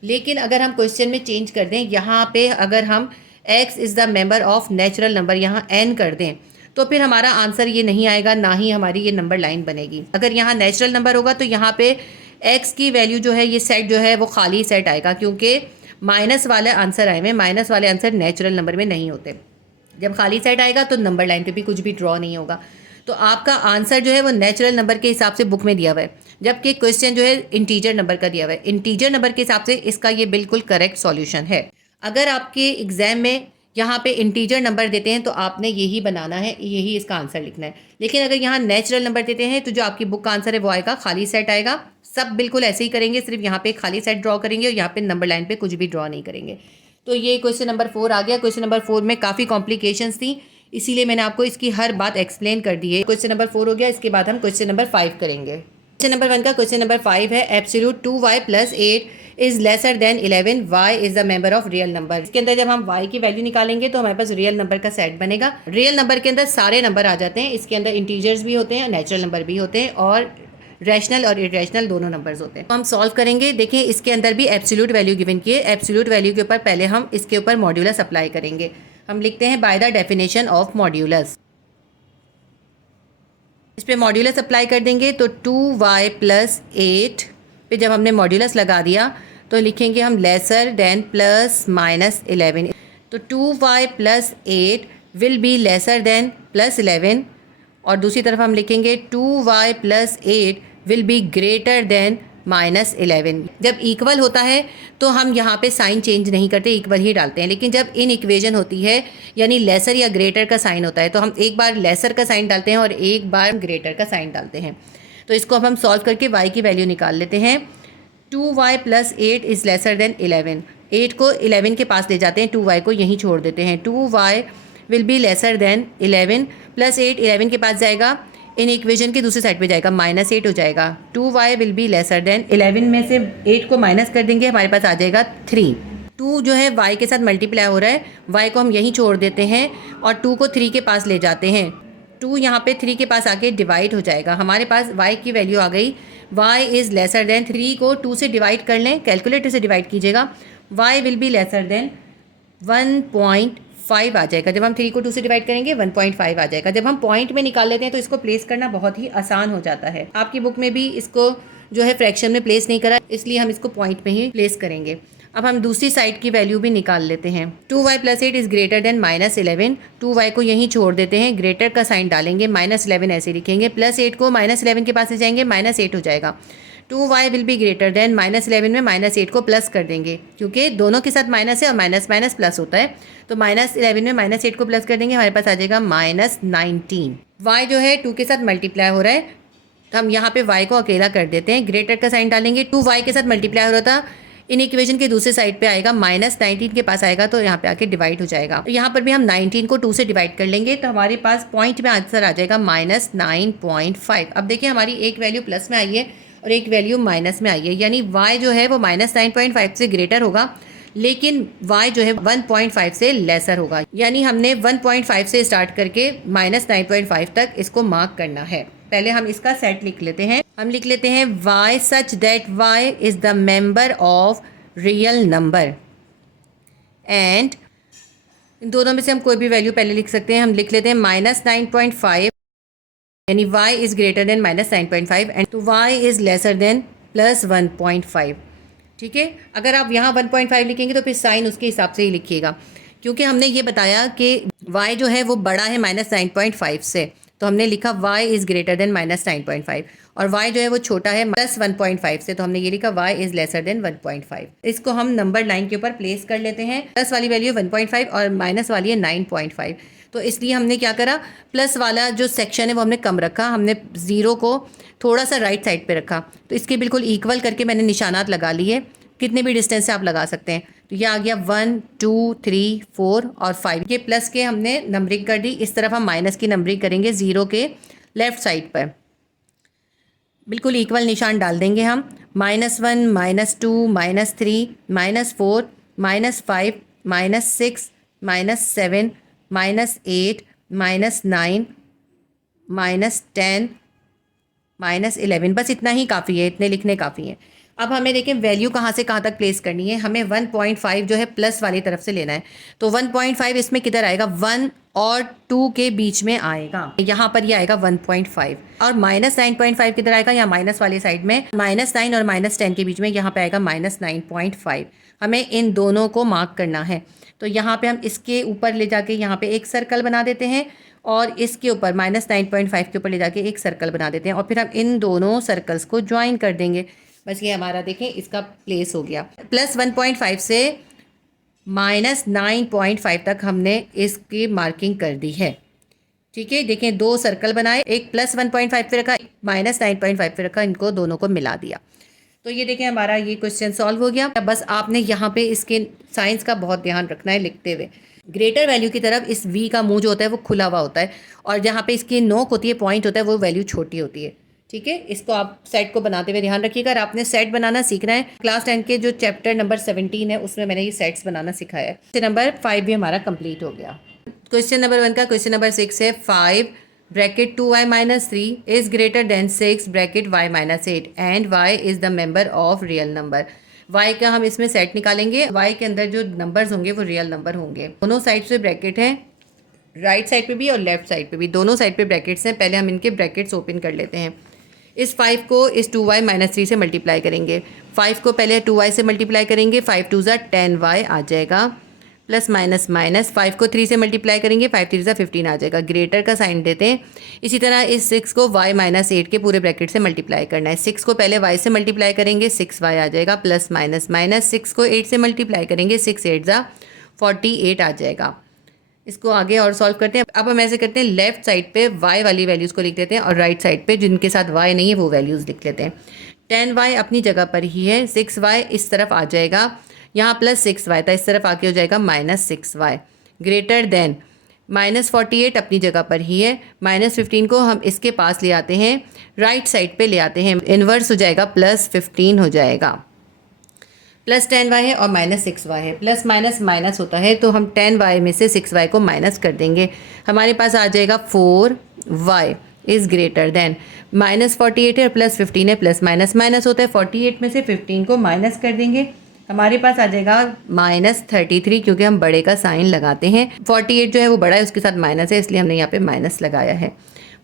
लेकिन अगर हम क्वेश्चन में चेंज कर दें, यहाँ पे अगर हम x is the member of natural number, यहाँ n कर दें, तो फिर हमारा आंसर ये नहीं आएगा, ना ही हमारी ये नंबर लाइन बनेगी। अगर यहाँ नेचुरल नंबर होगा तो यहाँ पे x की वैल्यू जो है, ये सेट जो है वो खाली सेट आएगा, क्योंकि माइनस वाले आंसर आए हुए, माइनस वाले आंसर नेचुरल नंबर में नहीं होते। जब खाली सेट आएगा तो नंबर लाइन पे भी कुछ भी ड्रॉ नहीं होगा। तो आपका आंसर जो है वो नेचुरल नंबर के हिसाब से बुक में दिया हुआ है, जबकि क्वेश्चन जो है इंटीजर नंबर का दिया हुआ है। इंटीजर नंबर के हिसाब से इसका ये बिल्कुल करेक्ट सॉल्यूशन है। अगर आपके एग्जाम में यहाँ पे इंटीजर नंबर देते हैं तो आपने यही बनाना है, यही इसका आंसर लिखना है। लेकिन अगर यहाँ नेचुरल नंबर देते हैं तो जो आपकी बुक का आंसर है वो आएगा खाली सेट आएगा। सब बिल्कुल ऐसे ही करेंगे, सिर्फ यहाँ पे खाली सेट ड्रॉ करेंगे और यहाँ पे नंबर लाइन पे कुछ भी ड्रॉ नहीं करेंगे। तो ये क्वेश्चन नंबर 4 आ गया। क्वेश्चन नंबर 4 में काफ़ी कॉम्प्लिकेशंस थी, इसीलिए मैंने आपको इसकी हर बात एक्सप्लेन कर दी है। क्वेश्चन नंबर 4 हो गया। इसके बाद हम क्वेश्चन नंबर 5 करेंगे। क्वेश्चन नंबर 1 का क्वेश्चन नंबर 5 है, absolute 2y + 8 is lesser than 11, y is the member of real number. इसके अंदर जब हम y की वैल्यू निकालेंगे तो हमारे पास रियल नंबर का सेट बनेगा। रियल नंबर के अंदर सारे नंबर आ जाते हैं, इसके अंदर इंटीजर्स भी होते हैं, नेचुरल नंबर भी होते हैं और रैशनल और इरेशनल दोनों नंबर्स होते हैं। तो हम सॉल्व करेंगे। देखिए इसके अंदर भी एब्सोल्यूट वैल्यू गिवन की है। एब्सोल्यूट वैल्यू के ऊपर पहले हम इसके ऊपर मॉड्यूलस अप्लाई करेंगे। हम लिखते हैं by the definition of modulus. इस पे मॉड्यूलस अप्लाई कर देंगे तो 2y + 8 पे जब हमने मॉड्यूलस लगा दिया तो लिखेंगे हम लेसर देन प्लस माइनस 11। तो 2y + 8 will be lesser than +11 और दूसरी तरफ हम लिखेंगे 2y + 8 will be greater than -11। जब इक्वल होता है तो हम यहाँ पे साइन चेंज नहीं करते, इक्वल ही डालते हैं। लेकिन जब इन इक्वेशन होती है यानी लेसर या ग्रेटर का साइन होता है तो हम एक बार लेसर का साइन डालते हैं और एक बार ग्रेटर का साइन डालते हैं। तो इसको अब हम सॉल्व करके y की वैल्यू निकाल लेते हैं। 2y + 8 is lesser than 11। 8 को 11 के पास ले जाते हैं, 2y को यहीं छोड़ देते हैं। 2y will be lesser than 11 + 8 11 के पास जाएगा, इन इक्वेशन की दूसरी साइड पे जाएगा, -8 हो जाएगा। 2y will be lesser than 11 में से 8 को माइनस कर देंगे, हमारे पास आ जाएगा 3। 2 जो है y के साथ मल्टीप्लाई हो रहा है, y को हम यहीं छोड़ देते हैं और 2 को 3 के पास ले जाते हैं। 2 यहाँ पे 3 के पास आके डिवाइड हो जाएगा, हमारे पास y की वैल्यू आ गई y इज़ लेसर देन 3 को 2 से डिवाइड कर लें, कैलकुलेटर से डिवाइड कीजिएगा। y will be lesser than 1.5 आ जाएगा। जब हम 3 को 2 से डिवाइड करेंगे 1.5 आ जाएगा। जब हम पॉइंट में निकाल लेते हैं तो इसको प्लेस करना बहुत ही आसान हो जाता है। आपकी बुक में भी इसको जो है फ्रैक्शन में प्लेस नहीं करा, इसलिए हम इसको पॉइंट में ही प्लेस करेंगे। अब हम दूसरी साइड की वैल्यू भी निकाल लेते हैं। 2y + 8 is greater then -11। 2y को यहीं छोड़ देते हैं, ग्रेटर का साइन डालेंगे, -11 ऐसे लिखेंगे, +8 को -11 के पास ले जाएंगे, -8 हो जाएगा। 2y will be greater than -11 में -8 को प्लस कर देंगे, क्योंकि दोनों के साथ माइनस है और माइनस माइनस प्लस होता है। तो -11 में -8 को प्लस कर देंगे, हमारे पास आ जाएगा -19। y जो है 2 के साथ मल्टीप्लाई हो रहा है तो हम यहाँ पे y को अकेला कर देते हैं, ग्रेटर का साइन डालेंगे। 2y के साथ मल्टीप्लाई हो रहा था, इन इक्वेशन के दूसरे साइड पे आएगा, -19 के पास आएगा तो यहाँ पे आके डिवाइड हो जाएगा। तो यहाँ पर भी हम 19 को 2 से डिवाइड कर लेंगे तो हमारे पास पॉइंट में आंसर आ जाएगा -9.5। अब देखिए हमारी एक वैल्यू प्लस में आई है और एक वैल्यू माइनस में आई है, यानी y जो है वो -9.5 से ग्रेटर होगा, लेकिन y जो है 1.5 से लेसर होगा। यानी हमने 1.5 से स्टार्ट करके -9.5 तक इसको मार्क करना है। पहले हम इसका सेट लिख लेते हैं। हम लिख लेते हैं y such that y is the member of real number and in दोनों में से हम कोई भी वैल्यू पहले लिख सकते हैं। हम लिख लेते हैं -9.5 यानी y is greater then -9.5 and तो y इज़ लेसर देन +1.5। ठीक है, अगर आप यहाँ 1.5 लिखेंगे तो फिर साइन उसके हिसाब से ही लिखिएगा, क्योंकि हमने ये बताया कि y जो है वो बड़ा है -9.5 से, तो हमने लिखा y इज़ ग्रेटर देन -9.5 और y जो है वो छोटा है +1.5 से, तो हमने ये लिखा y इज़ लेसर देन 1.5। इसको हम नंबर लाइन के ऊपर प्लेस कर लेते हैं। प्लस वाली वैल्यू 1.5 और माइनस वाली है 9.5, तो इसलिए हमने क्या करा, प्लस वाला जो सेक्शन है वो हमने कम रखा, हमने 0 को थोड़ा सा राइट साइड पे रखा। तो इसके बिल्कुल इक्वल करके मैंने निशानात लगा लिए, कितने भी डिस्टेंस से आप लगा सकते हैं। तो ये आ गया 1 2 3 4 और 5, ये प्लस के हमने नंबरिंग कर दी। इस तरफ हम माइनस की नंबरिंग करेंगे 0 के लेफ़्ट साइड पर, बिल्कुल इक्वल निशान डाल देंगे हम। -1 -2 -3 -4 -5 -6 -7 -8 -9 -10 -11, बस इतना ही काफ़ी है, इतने लिखने काफ़ी हैं। अब हमें देखें वैल्यू कहाँ से कहाँ तक प्लेस करनी है। हमें 1.5 जो है प्लस वाली तरफ से लेना है, तो 1.5 इसमें किधर आएगा, 1 और 2 के बीच में आएगा, यहाँ पर ये आएगा 1.5। और -9.5 किधर आएगा, यहाँ माइनस वाली साइड में, -9 और -10 के बीच में, यहाँ पे आएगा -9.5। हमें इन दोनों को मार्क करना है। तो यहाँ पे हम इसके ऊपर ले जाके यहाँ पे एक सर्कल बना देते हैं और इसके ऊपर -9.5 के ऊपर ले जाके एक सर्कल बना देते हैं और फिर हम इन दोनों सर्कल्स को ज्वाइन कर देंगे। बस ये हमारा देखें इसका प्लेस हो गया। +1.5 से -9.5 तक हमने इसकी मार्किंग कर दी है। ठीक है, देखें दो सर्कल बनाए, एक +1.5 पे रखा, -9.5 पे रखा, इनको दोनों को मिला दिया। तो ये देखें हमारा ये क्वेश्चन सॉल्व हो गया। बस आपने यहाँ पे इसके साइंस का बहुत ध्यान रखना है लिखते हुए। ग्रेटर वैल्यू की तरफ इस v का मुंह जो होता है वो खुला हुआ होता है और जहाँ पे इसकी नोक होती है, पॉइंट होता है, वो वैल्यू छोटी होती है। ठीक है, इसको आप सेट को बनाते हुए ध्यान रखिएगा। और आपने सेट बनाना सीखना है। क्लास 10 के जो चैप्टर नंबर 17 है उसमें मैंने ये सेट्स बनाना सिखाया है। क्वेश्चन नंबर 5 भी हमारा कंप्लीट हो गया। क्वेश्चन नंबर 1 का क्वेश्चन नंबर 6 है 5 bracket 2y-3 is greater than 6 bracket y-8 and y is the member of real number. y का हम इसमें सेट निकालेंगे। y के अंदर जो नंबर्स होंगे वो रियल नंबर होंगे। दोनों साइड से ब्रैकेट हैं, राइट साइड पे भी और लेफ्ट साइड पे भी, दोनों साइड पे ब्रैकेट्स हैं। पहले हम इनके ब्रैकेट्स ओपन कर लेते हैं। इस 5 को इस 2y-3 से मल्टीप्लाई करेंगे। 5 को पहले 2y से मल्टीप्लाई करेंगे, 5 2 10y आ जाएगा, प्लस माइनस माइनस 5 को 3 से मल्टीप्लाई करेंगे, 5 3 15 आ जाएगा। ग्रेटर का साइन देते हैं। इसी तरह इस 6 को y-8 के पूरे ब्रैकेट से मल्टीप्लाई करना है। 6 को पहले y से मल्टीप्लाई करेंगे, 6y आ जाएगा, प्लस माइनस माइनस 6 को 8 से मल्टीप्लाई करेंगे, 6 8 48 आ जाएगा। इसको आगे और सॉल्व करते हैं। अब हम ऐसे करते हैं, लेफ्ट साइड पे y वाली वैल्यूज़ को लिख देते हैं और राइट साइड पे जिनके साथ y नहीं है वो वैल्यूज़ लिख लेते हैं। 10y अपनी जगह पर ही है, 6y इस तरफ आ जाएगा, यहाँ प्लस 6y था, इस तरफ आके हो जाएगा -6y। ग्रेटर देन -48 अपनी जगह पर ही है, -15 को हम इसके पास ले आते हैं, राइट साइड पे ले आते हैं, इन्वर्स हो जाएगा, +15 हो जाएगा। प्लस 10y है और -6y है, प्लस माइनस माइनस होता है, तो हम 10y में से 6y को माइनस कर देंगे। हमारे पास आ जाएगा 4y इज़ ग्रेटर देन, -48 है और +15 है, प्लस माइनस माइनस होता है, 48 में से 15 को माइनस कर देंगे। हमारे पास आ जाएगा -33, क्योंकि हम बड़े का साइन लगाते हैं। 48 जो है वो बड़ा है, उसके साथ माइनस है, इसलिए हमने यहाँ पे माइनस लगाया है।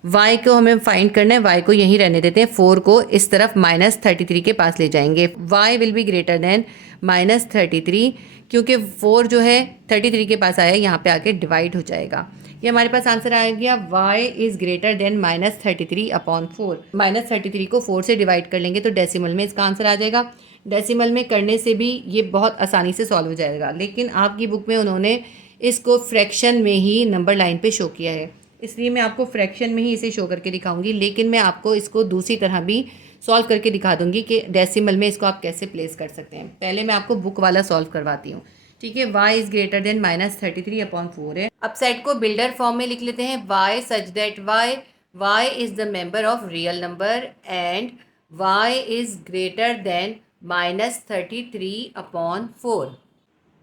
y को हमें फाइंड करना है, y को यहीं रहने देते हैं। 4 को इस तरफ -33 के पास ले जाएंगे। y will be greater than -33, क्योंकि 4 जो है 33 के पास आया, यहाँ पे आके डिवाइड हो जाएगा। ये हमारे पास आंसर आ गया, y इज़ ग्रेटर देन -33/4। -33 को 4 से डिवाइड कर लेंगे तो डेसिमल में इसका आंसर आ जाएगा। डेसिमल में करने से भी ये बहुत आसानी से सॉल्व हो जाएगा, लेकिन आपकी बुक में उन्होंने इसको फ्रैक्शन में ही नंबर लाइन पे शो किया है, इसलिए मैं आपको फ्रैक्शन में ही इसे शो करके दिखाऊंगी। लेकिन मैं आपको इसको दूसरी तरह भी सॉल्व करके दिखा दूंगी कि डेसिमल में इसको आप कैसे प्लेस कर सकते हैं। पहले मैं आपको बुक वाला सॉल्व करवाती हूँ। ठीक है, y इज़ ग्रेटर देन -33/4 है। अब सेट को बिल्डर फॉर्म में लिख लेते हैं, y such that y is the member of real number and y is greater then -33/4।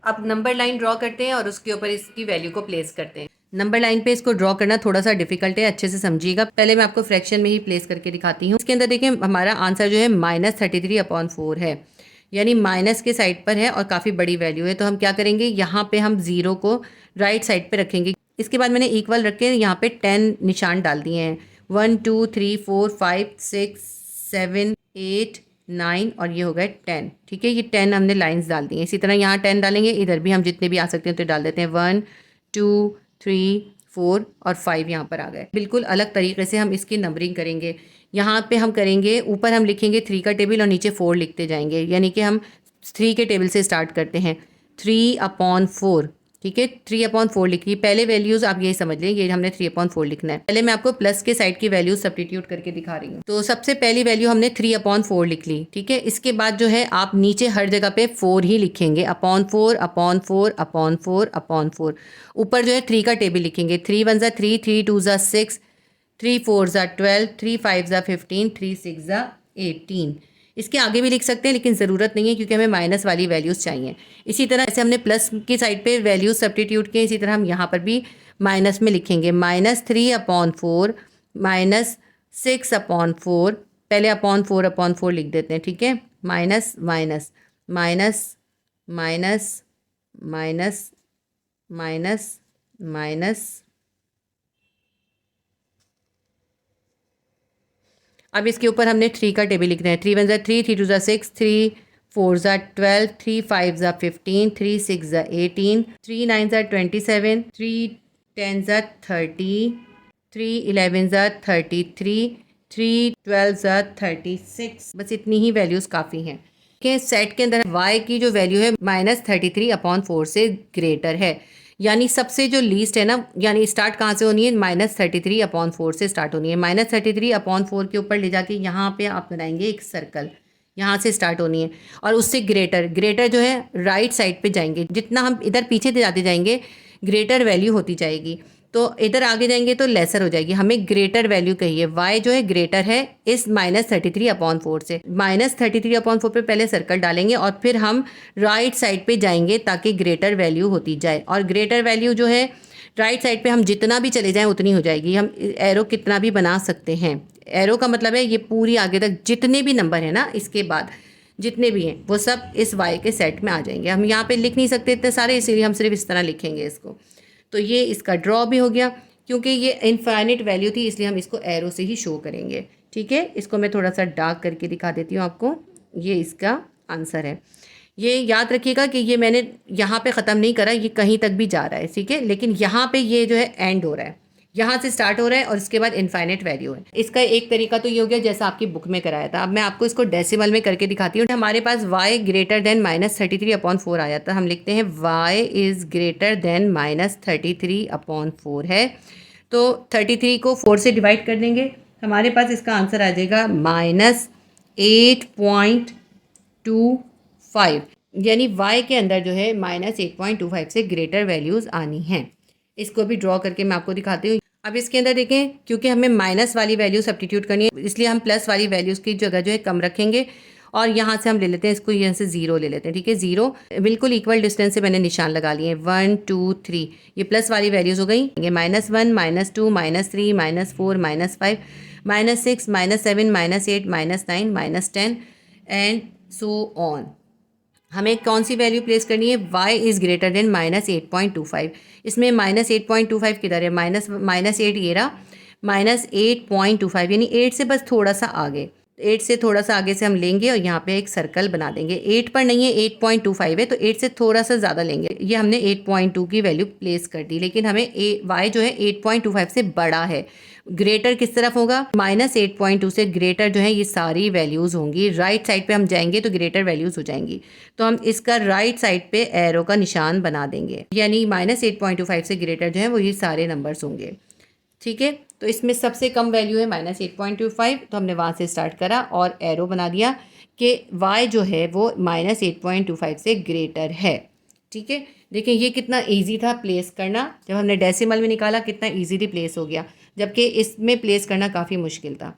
अब नंबर लाइन ड्रॉ करते हैं और उसके ऊपर इसकी वैल्यू को प्लेस करते हैं। नंबर लाइन पे इसको ड्रॉ करना थोड़ा सा डिफिकल्ट है, अच्छे से समझिएगा। पहले मैं आपको फ्रैक्शन में ही प्लेस करके दिखाती हूँ। इसके अंदर देखिए हमारा आंसर जो है -33/4 है, यानी माइनस के साइड पर है और काफ़ी बड़ी वैल्यू है। तो हम क्या करेंगे, यहाँ पे हम 0 को राइट साइड पे रखेंगे। इसके बाद मैंने इक्वल रख के यहाँ पे 10 निशान डाल दिए हैं, 1 2 3 4 5 6 7 8 9 और ये हो गए 10। ठीक है, ये 10 हमने लाइंस डाल दी हैं। इसी तरह यहाँ 10 डालेंगे, इधर भी हम जितने भी आ सकते हैं तो डाल देते हैं, 1 2 3 4 और 5 यहाँ पर आ गए। बिल्कुल अलग तरीके से हम इसकी नंबरिंग करेंगे। यहाँ पे हम करेंगे, ऊपर हम लिखेंगे 3 का टेबल और नीचे 4 लिखते जाएंगे, यानी कि हम 3 के टेबल से स्टार्ट करते हैं, 3/4। ठीक है, 3/4 लिख ली। पहले वैल्यूज़ आप यही समझ लें, ये हमने 3/4 लिखना है। पहले मैं आपको प्लस के साइड की वैल्यूज सब्स्टिट्यूट करके दिखा रही हूँ। तो सबसे पहली वैल्यू हमने 3/4 लिख ली। ठीक है, इसके बाद जो है आप नीचे हर जगह पे 4 ही लिखेंगे, /4/4/4/4। ऊपर जो है 3 का टेबल लिखेंगे, 3 1 3, 3 2 6, 3 4 12, 3 5 15, 3 6 18। इसके आगे भी लिख सकते हैं, लेकिन ज़रूरत नहीं है क्योंकि हमें माइनस वाली वैल्यूज़ चाहिए। इसी तरह जैसे हमने प्लस की साइड पे वैल्यूज सब्स्टिट्यूट किए, इसी तरह हम यहाँ पर भी माइनस में लिखेंगे, -3/4 -6/4। पहले /4/4 लिख देते हैं। ठीक है, minus minus minus minus minus minus minus. अब इसके ऊपर हमने 3 का टेबल लिखना है। 3 वन ज़ा 3, 3 टू ज़ा 6, 3 4 ज़ा 12, 3 5 ज़ा 15, 3 6 ज़ा 18, 3 9 ज़ा 27, 3 10 ज़ा 30, 3 11 ज़ा 33, 3 12 ज़ा 36। बस इतनी ही वैल्यूज़ काफ़ी हैं कि सेट के अंदर y की जो वैल्यू है -33/4 से ग्रेटर है। यानी सबसे जो लीस्ट है ना, यानी स्टार्ट कहाँ से होनी है, -33/4 से स्टार्ट होनी है। -33/4 के ऊपर ले जाके यहाँ पे आप बनाएंगे एक सर्कल, यहाँ से स्टार्ट होनी है। और उससे ग्रेटर ग्रेटर जो है राइट साइड पे जाएंगे, जितना हम इधर पीछे जाते जाएंगे ग्रेटर वैल्यू होती जाएगी। तो इधर आगे जाएंगे तो लेसर हो जाएगी। हमें ग्रेटर वैल्यू कहिए, y जो है ग्रेटर है इस -33/4 से। -33/4 पे पहले सर्कल डालेंगे और फिर हम राइट साइड पे जाएंगे ताकि ग्रेटर वैल्यू होती जाए। और ग्रेटर वैल्यू जो है राइट साइड पे हम जितना भी चले जाएं उतनी हो जाएगी। हम एरो कितना भी बना सकते हैं। एरो का मतलब है ये पूरी आगे तक जितने भी नंबर है ना, इसके बाद जितने भी हैं वो सब इस y के सेट में आ जाएंगे। हम यहाँ पे लिख नहीं सकते इतने सारे, इसीलिए हम सिर्फ इस तरह लिखेंगे इसको। तो ये इसका ड्रॉ भी हो गया, क्योंकि ये इनफाइनाइट वैल्यू थी इसलिए हम इसको एरो से ही शो करेंगे। ठीक है, इसको मैं थोड़ा सा डार्क करके दिखा देती हूँ आपको। ये इसका आंसर है। ये याद रखिएगा कि ये मैंने यहाँ पे ख़त्म नहीं करा, ये कहीं तक भी जा रहा है। ठीक है, लेकिन यहाँ पे ये जो है एंड हो रहा है, यहाँ से स्टार्ट हो रहा है और इसके बाद इनफाइनाइट वैल्यू है। इसका एक तरीका तो ये हो गया जैसा आपकी बुक में कराया था। अब मैं आपको इसको डेसिमल में करके दिखाती हूँ। हमारे पास y ग्रेटर देन -33/4 आया था। हम लिखते हैं y इज़ ग्रेटर देन -33/4 है। तो 33 को 4 से डिवाइड कर देंगे, हमारे पास इसका आंसर आ जाएगा -8.25। यानी y के अंदर जो है -8.25 से ग्रेटर वैल्यूज़ आनी हैं। इसको भी ड्रॉ करके मैं आपको दिखाती हूँ। अब इसके अंदर देखें, क्योंकि हमें माइनस वाली वैल्यू सब्स्टिट्यूट करनी है इसलिए हम प्लस वाली वैल्यूज़ की जगह जो है कम रखेंगे। और यहाँ से हम ले लेते हैं इसको, यहाँ से 0 ले लेते हैं। ठीक है, 0 बिल्कुल इक्वल डिस्टेंस से मैंने निशान लगा लिए। 1 2 3 ये प्लस वाली वैल्यूज़ हो गई। ये -1 -2 -3 -4 -5 -6 -7 -8 -9 -10 एंड सो ऑन। हमें कौन सी वैल्यू प्लेस करनी है, y इज़ ग्रेटर देन -8.25। इसमें -8.25 किधर है, -8 ये रहा, -8.25 यानी 8 से बस थोड़ा सा आगे, 8 से थोड़ा सा आगे से हम लेंगे और यहाँ पे एक सर्कल बना देंगे। 8 पर नहीं है, 8.25 है, तो 8 से थोड़ा सा ज़्यादा लेंगे। ये हमने 8.2 की वैल्यू प्लेस कर दी, लेकिन हमें y जो है 8.25 से बड़ा है। ग्रेटर किस तरफ होगा, -8.2 से ग्रेटर जो है ये सारी वैल्यूज़ होंगी। राइट साइड पे हम जाएंगे तो ग्रेटर वैल्यूज़ हो जाएंगी। तो हम इसका राइट साइड पे एरो का निशान बना देंगे, यानी -8.25 से ग्रेटर जो है वो ये सारे नंबर्स होंगे। ठीक है, तो इसमें सबसे कम वैल्यू है -8.25, तो हमने वहाँ से स्टार्ट करा और एरो बना दिया कि y जो है वो -8.25 से ग्रेटर है। ठीक है, देखिए ये कितना इजी था प्लेस करना। जब हमने डेसिमल में निकाला कितना इजीली प्लेस हो गया, जबकि इसमें प्लेस करना काफ़ी मुश्किल था।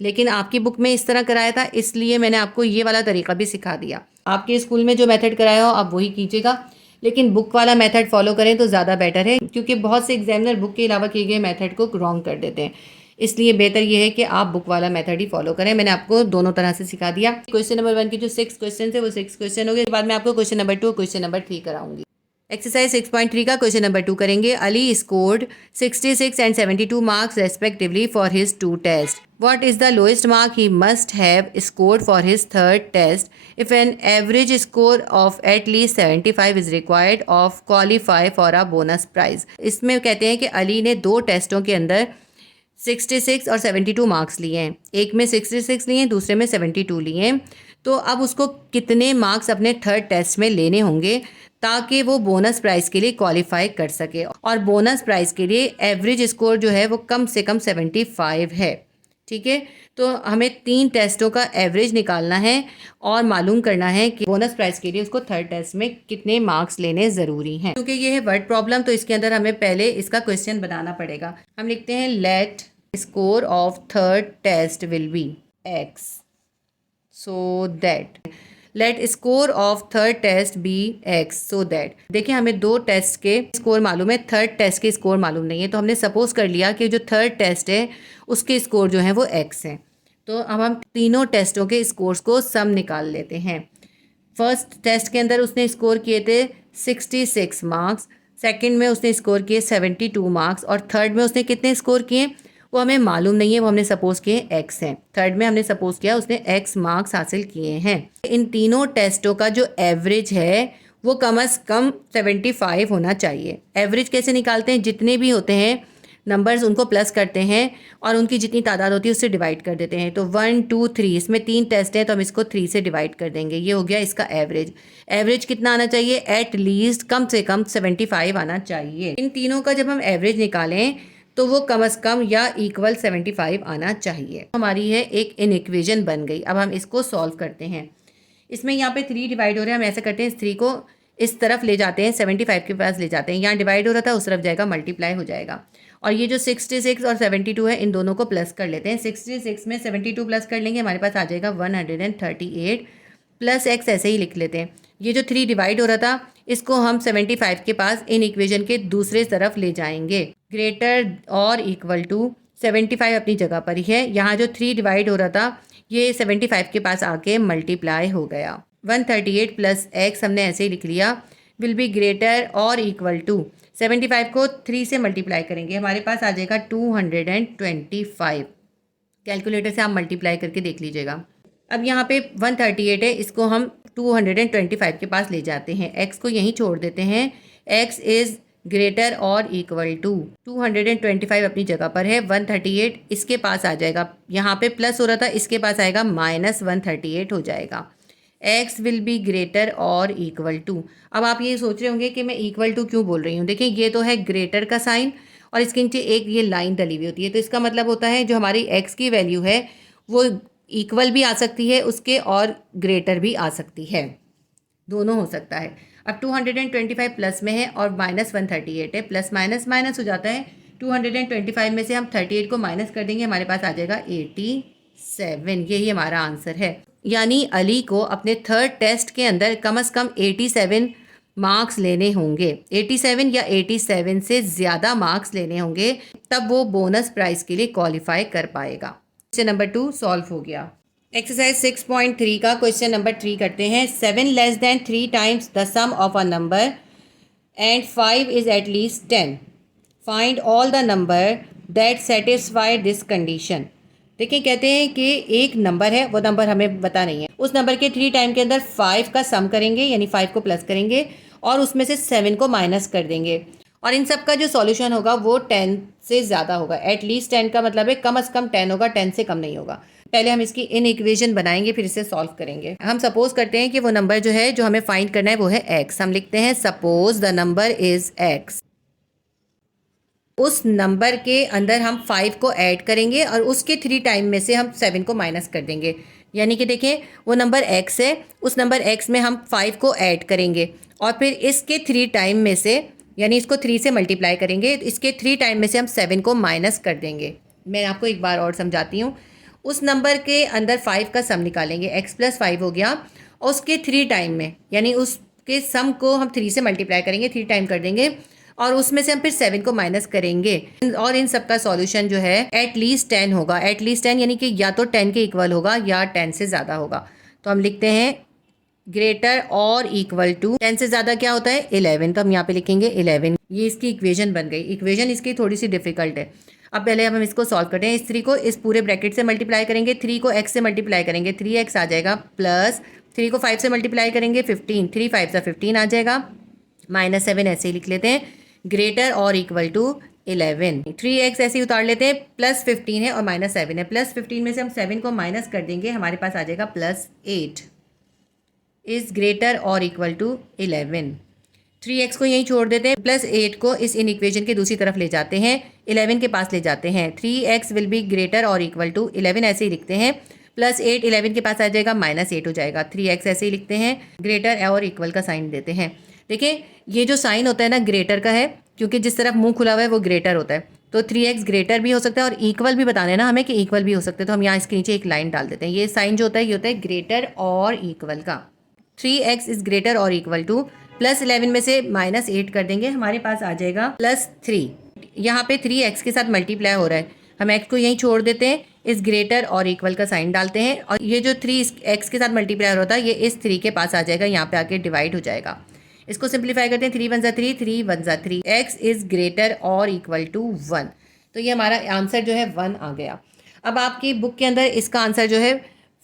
लेकिन आपकी बुक में इस तरह कराया था इसलिए मैंने आपको ये वाला तरीका भी सिखा दिया। आपके स्कूल में जो मेथड कराया हो आप वही कीजिएगा, लेकिन बुक वाला मेथड फॉलो करें तो ज़्यादा बेटर है, क्योंकि बहुत से एग्जामिनर बुक के अलावा किए गए मेथड को रॉन्ग कर देते हैं। इसलिए बेहतर ये है कि आप बुक वाला मेथड ही फॉलो करें। मैंने आपको दोनों तरह से सिखा दिया। क्वेश्चन नंबर 1 की जो 6 क्वेश्चन थे वो 6 क्वेश्चन हो गए। बाद में आपको क्वेश्चन नंबर 2 क्वेश्चन नंबर 3 कराऊंगी। एक्सरसाइज 6.3 का क्वेश्चन नंबर 2 करेंगे। Ali scored 66 and 72 marks respectively for his 2 tests. What is the lowest mark he must have scored for his third test if an average score of at least 75 is required of qualify for a bonus prize? इसमें कहते हैं कि अली ने 2 टेस्टों के अंदर 66 और 72 मार्क्स लिए हैं। एक में 66 लिए हैं, दूसरे में 72 लिए हैं। तो अब उसको कितने मार्क्स अपने थर्ड टेस्ट में लेने होंगे ताकि वो बोनस प्राइज़ के लिए क्वालिफाई कर सके। और बोनस प्राइज़ के लिए एवरेज स्कोर जो है वो कम से कम 75 है। ठीक है, तो हमें 3 टेस्टों का एवरेज निकालना है और मालूम करना है कि बोनस प्राइज़ के लिए उसको थर्ड टेस्ट में कितने मार्क्स लेने ज़रूरी हैं। क्योंकि ये है वर्ड प्रॉब्लम, तो इसके अंदर हमें पहले इसका क्वेश्चन बनाना पड़ेगा। हम लिखते हैं let score of third test will be x, so that let score of third test be x, so that. देखिए हमें 2 टेस्ट के स्कोर मालूम है, थर्ड टेस्ट के स्कोर मालूम नहीं है, तो हमने सपोज कर लिया कि जो थर्ड टेस्ट है उसके स्कोर जो है वो x है। तो अब हम तीनों टेस्टों के स्कोर्स को सम निकाल लेते हैं। फर्स्ट टेस्ट के अंदर उसने स्कोर किए थे 66 मार्क्स, सेकंड में उसने स्कोर किए 72 मार्क्स और थर्ड में उसने कितने स्कोर किए वो हमें मालूम नहीं है, वो हमने सपोज किए एक्स हैं। थर्ड में हमने सपोज किया उसने एक्स मार्क्स हासिल किए हैं। इन तीनों टेस्टों का जो एवरेज है वो कम से कम 75 होना चाहिए। एवरेज कैसे निकालते हैं, जितने भी होते हैं नंबर्स उनको प्लस करते हैं और उनकी जितनी तादाद होती है उससे डिवाइड कर देते हैं। तो 1 2 3 इसमें 3 टेस्ट हैं तो हम इसको 3 से डिवाइड कर देंगे। ये हो गया इसका एवरेज। एवरेज कितना आना चाहिए, एट लीस्ट कम से कम 75 आना चाहिए। इन तीनों का जब हम एवरेज निकालें तो वो कम से कम या इक्वल 75 आना चाहिए। हमारी है एक इनइक्वेशन बन गई। अब हम इसको सॉल्व करते हैं। इसमें यहाँ पे 3 डिवाइड हो रहा है, हम ऐसा करते हैं इस 3 को इस तरफ ले जाते हैं, 75 के पास ले जाते हैं। यहाँ डिवाइड हो रहा था उस तरफ जाएगा, मल्टीप्लाई हो जाएगा। और ये जो 66 और 72 है इन दोनों को प्लस कर लेते हैं। 66 में 72 प्लस कर लेंगे, हमारे पास आ जाएगा 138 प्लस एक्स ऐसे ही लिख लेते हैं। ये जो 3 डिवाइड हो रहा था इसको हम 75 के पास इन इक्वेशन के दूसरे तरफ ले जाएंगे। ग्रेटर और इक्वल टू 75 अपनी जगह पर ही है। यहाँ जो 3 डिवाइड हो रहा था ये 75 के पास आके मल्टीप्लाई हो गया। 138 प्लस एक्स हमने ऐसे ही लिख लिया विल बी ग्रेटर और इक्वल टू 75 को 3 से मल्टीप्लाई करेंगे, हमारे पास आ जाएगा 225। कैलकुलेटर से आप मल्टीप्लाई करके देख लीजिएगा। अब यहाँ पे 138 है, इसको हम 225 के पास ले जाते हैं। x को यहीं छोड़ देते हैं। x इज़ ग्रेटर और इक्वल टू 225 अपनी जगह पर है, 138 इसके पास आ जाएगा। यहाँ पे प्लस हो रहा था, इसके पास आएगा माइनस 138 हो जाएगा। x विल बी ग्रेटर और इक्वल टू। अब आप ये सोच रहे होंगे कि मैं इक्वल टू क्यों बोल रही हूँ। देखिए ये तो है ग्रेटर का साइन और इसके नीचे एक ये लाइन डली हुई होती है, तो इसका मतलब होता है जो हमारी x की वैल्यू है वो इक्वल भी आ सकती है उसके और ग्रेटर भी आ सकती है, दोनों हो सकता है। अब 225 प्लस में है और माइनस 138 है, प्लस माइनस माइनस हो जाता है। 225 में से हम 38 को माइनस कर देंगे, हमारे पास आ जाएगा 87। यही हमारा आंसर है। यानी अली को अपने थर्ड टेस्ट के अंदर कम से कम 87 मार्क्स लेने होंगे। 87 या 87 से ज़्यादा मार्क्स लेने होंगे, तब वो बोनस प्राइज़ के लिए क्वालिफाई कर पाएगा। क्वेश्चन नंबर 2 सॉल्व हो गया। एक्सरसाइज 6.3 का क्वेश्चन नंबर 3 करते हैं। 7 less than 3 times the sum of a number and 5 is at least 10। Find all the number that satisfy this condition. देखिए कहते हैं कि एक नंबर है, वो नंबर हमें पता नहीं है, उस नंबर के 3 टाइम के अंदर 5 का सम करेंगे, यानी 5 को प्लस करेंगे और उसमें से 7 को माइनस कर देंगे और इन सब का जो सॉल्यूशन होगा वो 10 से ज़्यादा होगा। एटलीस्ट 10 का मतलब है कम से कम 10 होगा, 10 से कम नहीं होगा। पहले हम इसकी इन इक्वेशन बनाएंगे फिर इसे सॉल्व करेंगे। हम सपोज करते हैं कि वो नंबर जो है जो हमें फाइंड करना है वो है x। हम लिखते हैं suppose the number is x। उस नंबर के अंदर हम 5 को ऐड करेंगे और उसके 3 टाइम में से हम 7 को माइनस कर देंगे। यानी कि देखें वो नंबर x है, उस नंबर x में हम 5 को ऐड करेंगे और फिर इसके 3 टाइम में से, यानी इसको 3 से मल्टीप्लाई करेंगे, इसके 3 टाइम में से हम 7 को माइनस कर देंगे। मैं आपको एक बार और समझाती हूँ। उस नंबर के अंदर 5 का सम निकालेंगे, x प्लस 5 हो गया, और उसके 3 टाइम में यानी उसके सम को हम 3 से मल्टीप्लाई करेंगे, 3 टाइम कर देंगे और उसमें से हम फिर 7 को माइनस करेंगे और इन सब का सॉल्यूशन जो है एट लीस्ट 10 होगा। एट लीस्ट 10 यानी कि या तो 10 के इक्वल होगा या 10 से ज़्यादा होगा। तो हम लिखते हैं ग्रेटर और इक्वल टू 10 से ज़्यादा क्या होता है 11, तो हम यहाँ पे लिखेंगे 11। ये इसकी इक्वेशन बन गई। इक्वेशन इसकी थोड़ी सी डिफिकल्ट है। अब पहले हम इसको सॉल्व करते हैं। इस 3 को इस पूरे ब्रैकेट से मल्टीप्लाई करेंगे, 3 को x से मल्टीप्लाई करेंगे 3x आ जाएगा, प्लस 3 को 5 से मल्टीप्लाई करेंगे 15, 3 5 से 15 आ जाएगा, माइनस 7 ऐसे ही लिख लेते हैं। ग्रेटर और इक्वल टू 11, 3x ऐसे ही उतार लेते हैं, प्लस 15 है और माइनस 7 है। प्लस 15 में से हम 7 को माइनस कर देंगे, हमारे पास आ जाएगा प्लस 8 इज़ ग्रेटर और इक्वल टू 11। 3x को यहीं छोड़ देते हैं, प्लस 8 को इस इन इक्वेशन के दूसरी तरफ ले जाते हैं, 11 के पास ले जाते हैं। 3x विल बी ग्रेटर और इक्वल टू 11 ऐसे ही लिखते हैं, प्लस 8 11 के पास आ जाएगा, माइनस 8 हो जाएगा। 3x ऐसे ही लिखते हैं, ग्रेटर और इक्वल का साइन देते हैं। देखिए ये जो साइन होता है ना ग्रेटर का है, क्योंकि जिस तरफ मुंह खुला हुआ है वो ग्रेटर होता है, तो 3x ग्रेटर भी हो सकता है और इक्वल भी बताना है ना हमें कि इक्वल भी हो सकते हैं, तो हम यहाँ इसके नीचे एक लाइन डाल देते हैं। ये साइन जो होता है ये होता है ग्रेटर और इक्वल का। 3x इज़ ग्रेटर और इक्वल टू, प्लस 11 में से माइनस 8 कर देंगे, हमारे पास आ जाएगा प्लस 3। यहाँ पे 3x के साथ मल्टीप्लाई हो रहा है, हम x को यहीं छोड़ देते हैं, इस ग्रेटर और इक्वल का साइन डालते हैं और ये जो 3 x के साथ मल्टीप्लायर होता है ये इस 3 के पास आ जाएगा, यहाँ पे आके डिवाइड हो जाएगा। इसको सिंप्लीफाई करते हैं, 3 1 3, 3 1 3, x इज ग्रेटर और इक्वल टू 1। तो ये हमारा आंसर जो है 1 आ गया। अब आपकी बुक के अंदर इसका आंसर जो है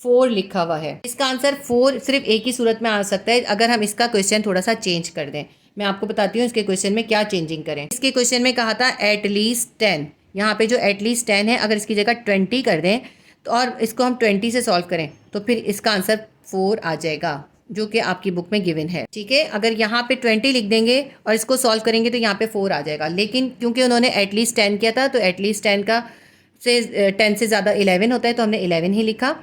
4 लिखा हुआ है। इसका आंसर 4 सिर्फ एक ही सूरत में आ सकता है, अगर हम इसका क्वेश्चन थोड़ा सा चेंज कर दें। मैं आपको बताती हूँ इसके क्वेश्चन में क्या चेंजिंग करें। इसके क्वेश्चन में कहा था एटलीस्ट 10, यहाँ पे जो एटलीस्ट 10 है अगर इसकी जगह 20 कर दें तो और इसको हम 20 से सॉल्व करें तो फिर इसका आंसर 4 आ जाएगा, जो कि आपकी बुक में गिवन है। ठीक है, अगर यहाँ पे 20 लिख देंगे और इसको सॉल्व करेंगे तो यहाँ पे 4 आ जाएगा, लेकिन क्योंकि उन्होंने एटलीस्ट 10 किया था तो एटलीस्ट 10 का से 10 से ज़्यादा 11 होता है तो हमने 11 ही लिखा।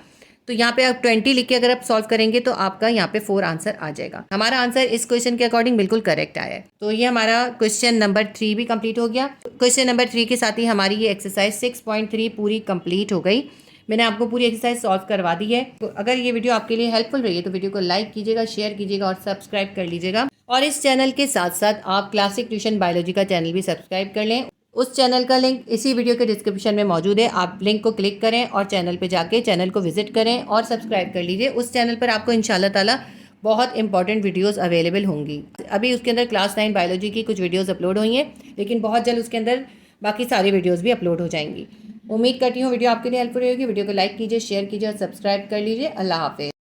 तो यहाँ पे आप 20 लिख के अगर आप सॉल्व करेंगे तो आपका यहाँ पे 4 आंसर आ जाएगा। हमारा आंसर इस क्वेश्चन के अकॉर्डिंग बिल्कुल करेक्ट आया है। तो ये हमारा क्वेश्चन नंबर 3 भी कंप्लीट हो गया। क्वेश्चन नंबर 3 के साथ ही हमारी ये एक्सरसाइज 6.3 पूरी कंप्लीट हो गई। मैंने आपको पूरी एक्सरसाइज सॉल्व करवा दी है। तो अगर ये वीडियो आपके लिए हेल्पफुल रही है तो वीडियो को लाइक कीजिएगा, शेयर कीजिएगा और सब्सक्राइब कर लीजिएगा। और इस चैनल के साथ साथ आप क्लासिक ट्यूशन बायोलॉजी का चैनल भी सब्सक्राइब कर लें। उस चैनल का लिंक इसी वीडियो के डिस्क्रिप्शन में मौजूद है, आप लिंक को क्लिक करें और चैनल पे जाके चैनल को विजिट करें और सब्सक्राइब कर लीजिए। उस चैनल पर आपको इंशाल्लाह ताला बहुत इंपॉर्टेंट वीडियोस अवेलेबल होंगी। अभी उसके अंदर क्लास 9 बायोलॉजी की कुछ वीडियोस अपलोड हुई हैं, लेकिन बहुत जल्द उसके अंदर बाकी सारी वीडियोस भी अपलोड हो जाएंगी। उम्मीद करती हूँ वीडियो आपके लिए हेल्पफुल होगी। वीडियो को लाइक कीजिए, शेयर कीजिए और सब्सक्राइब कर लीजिए। अल्लाह हाफिज़।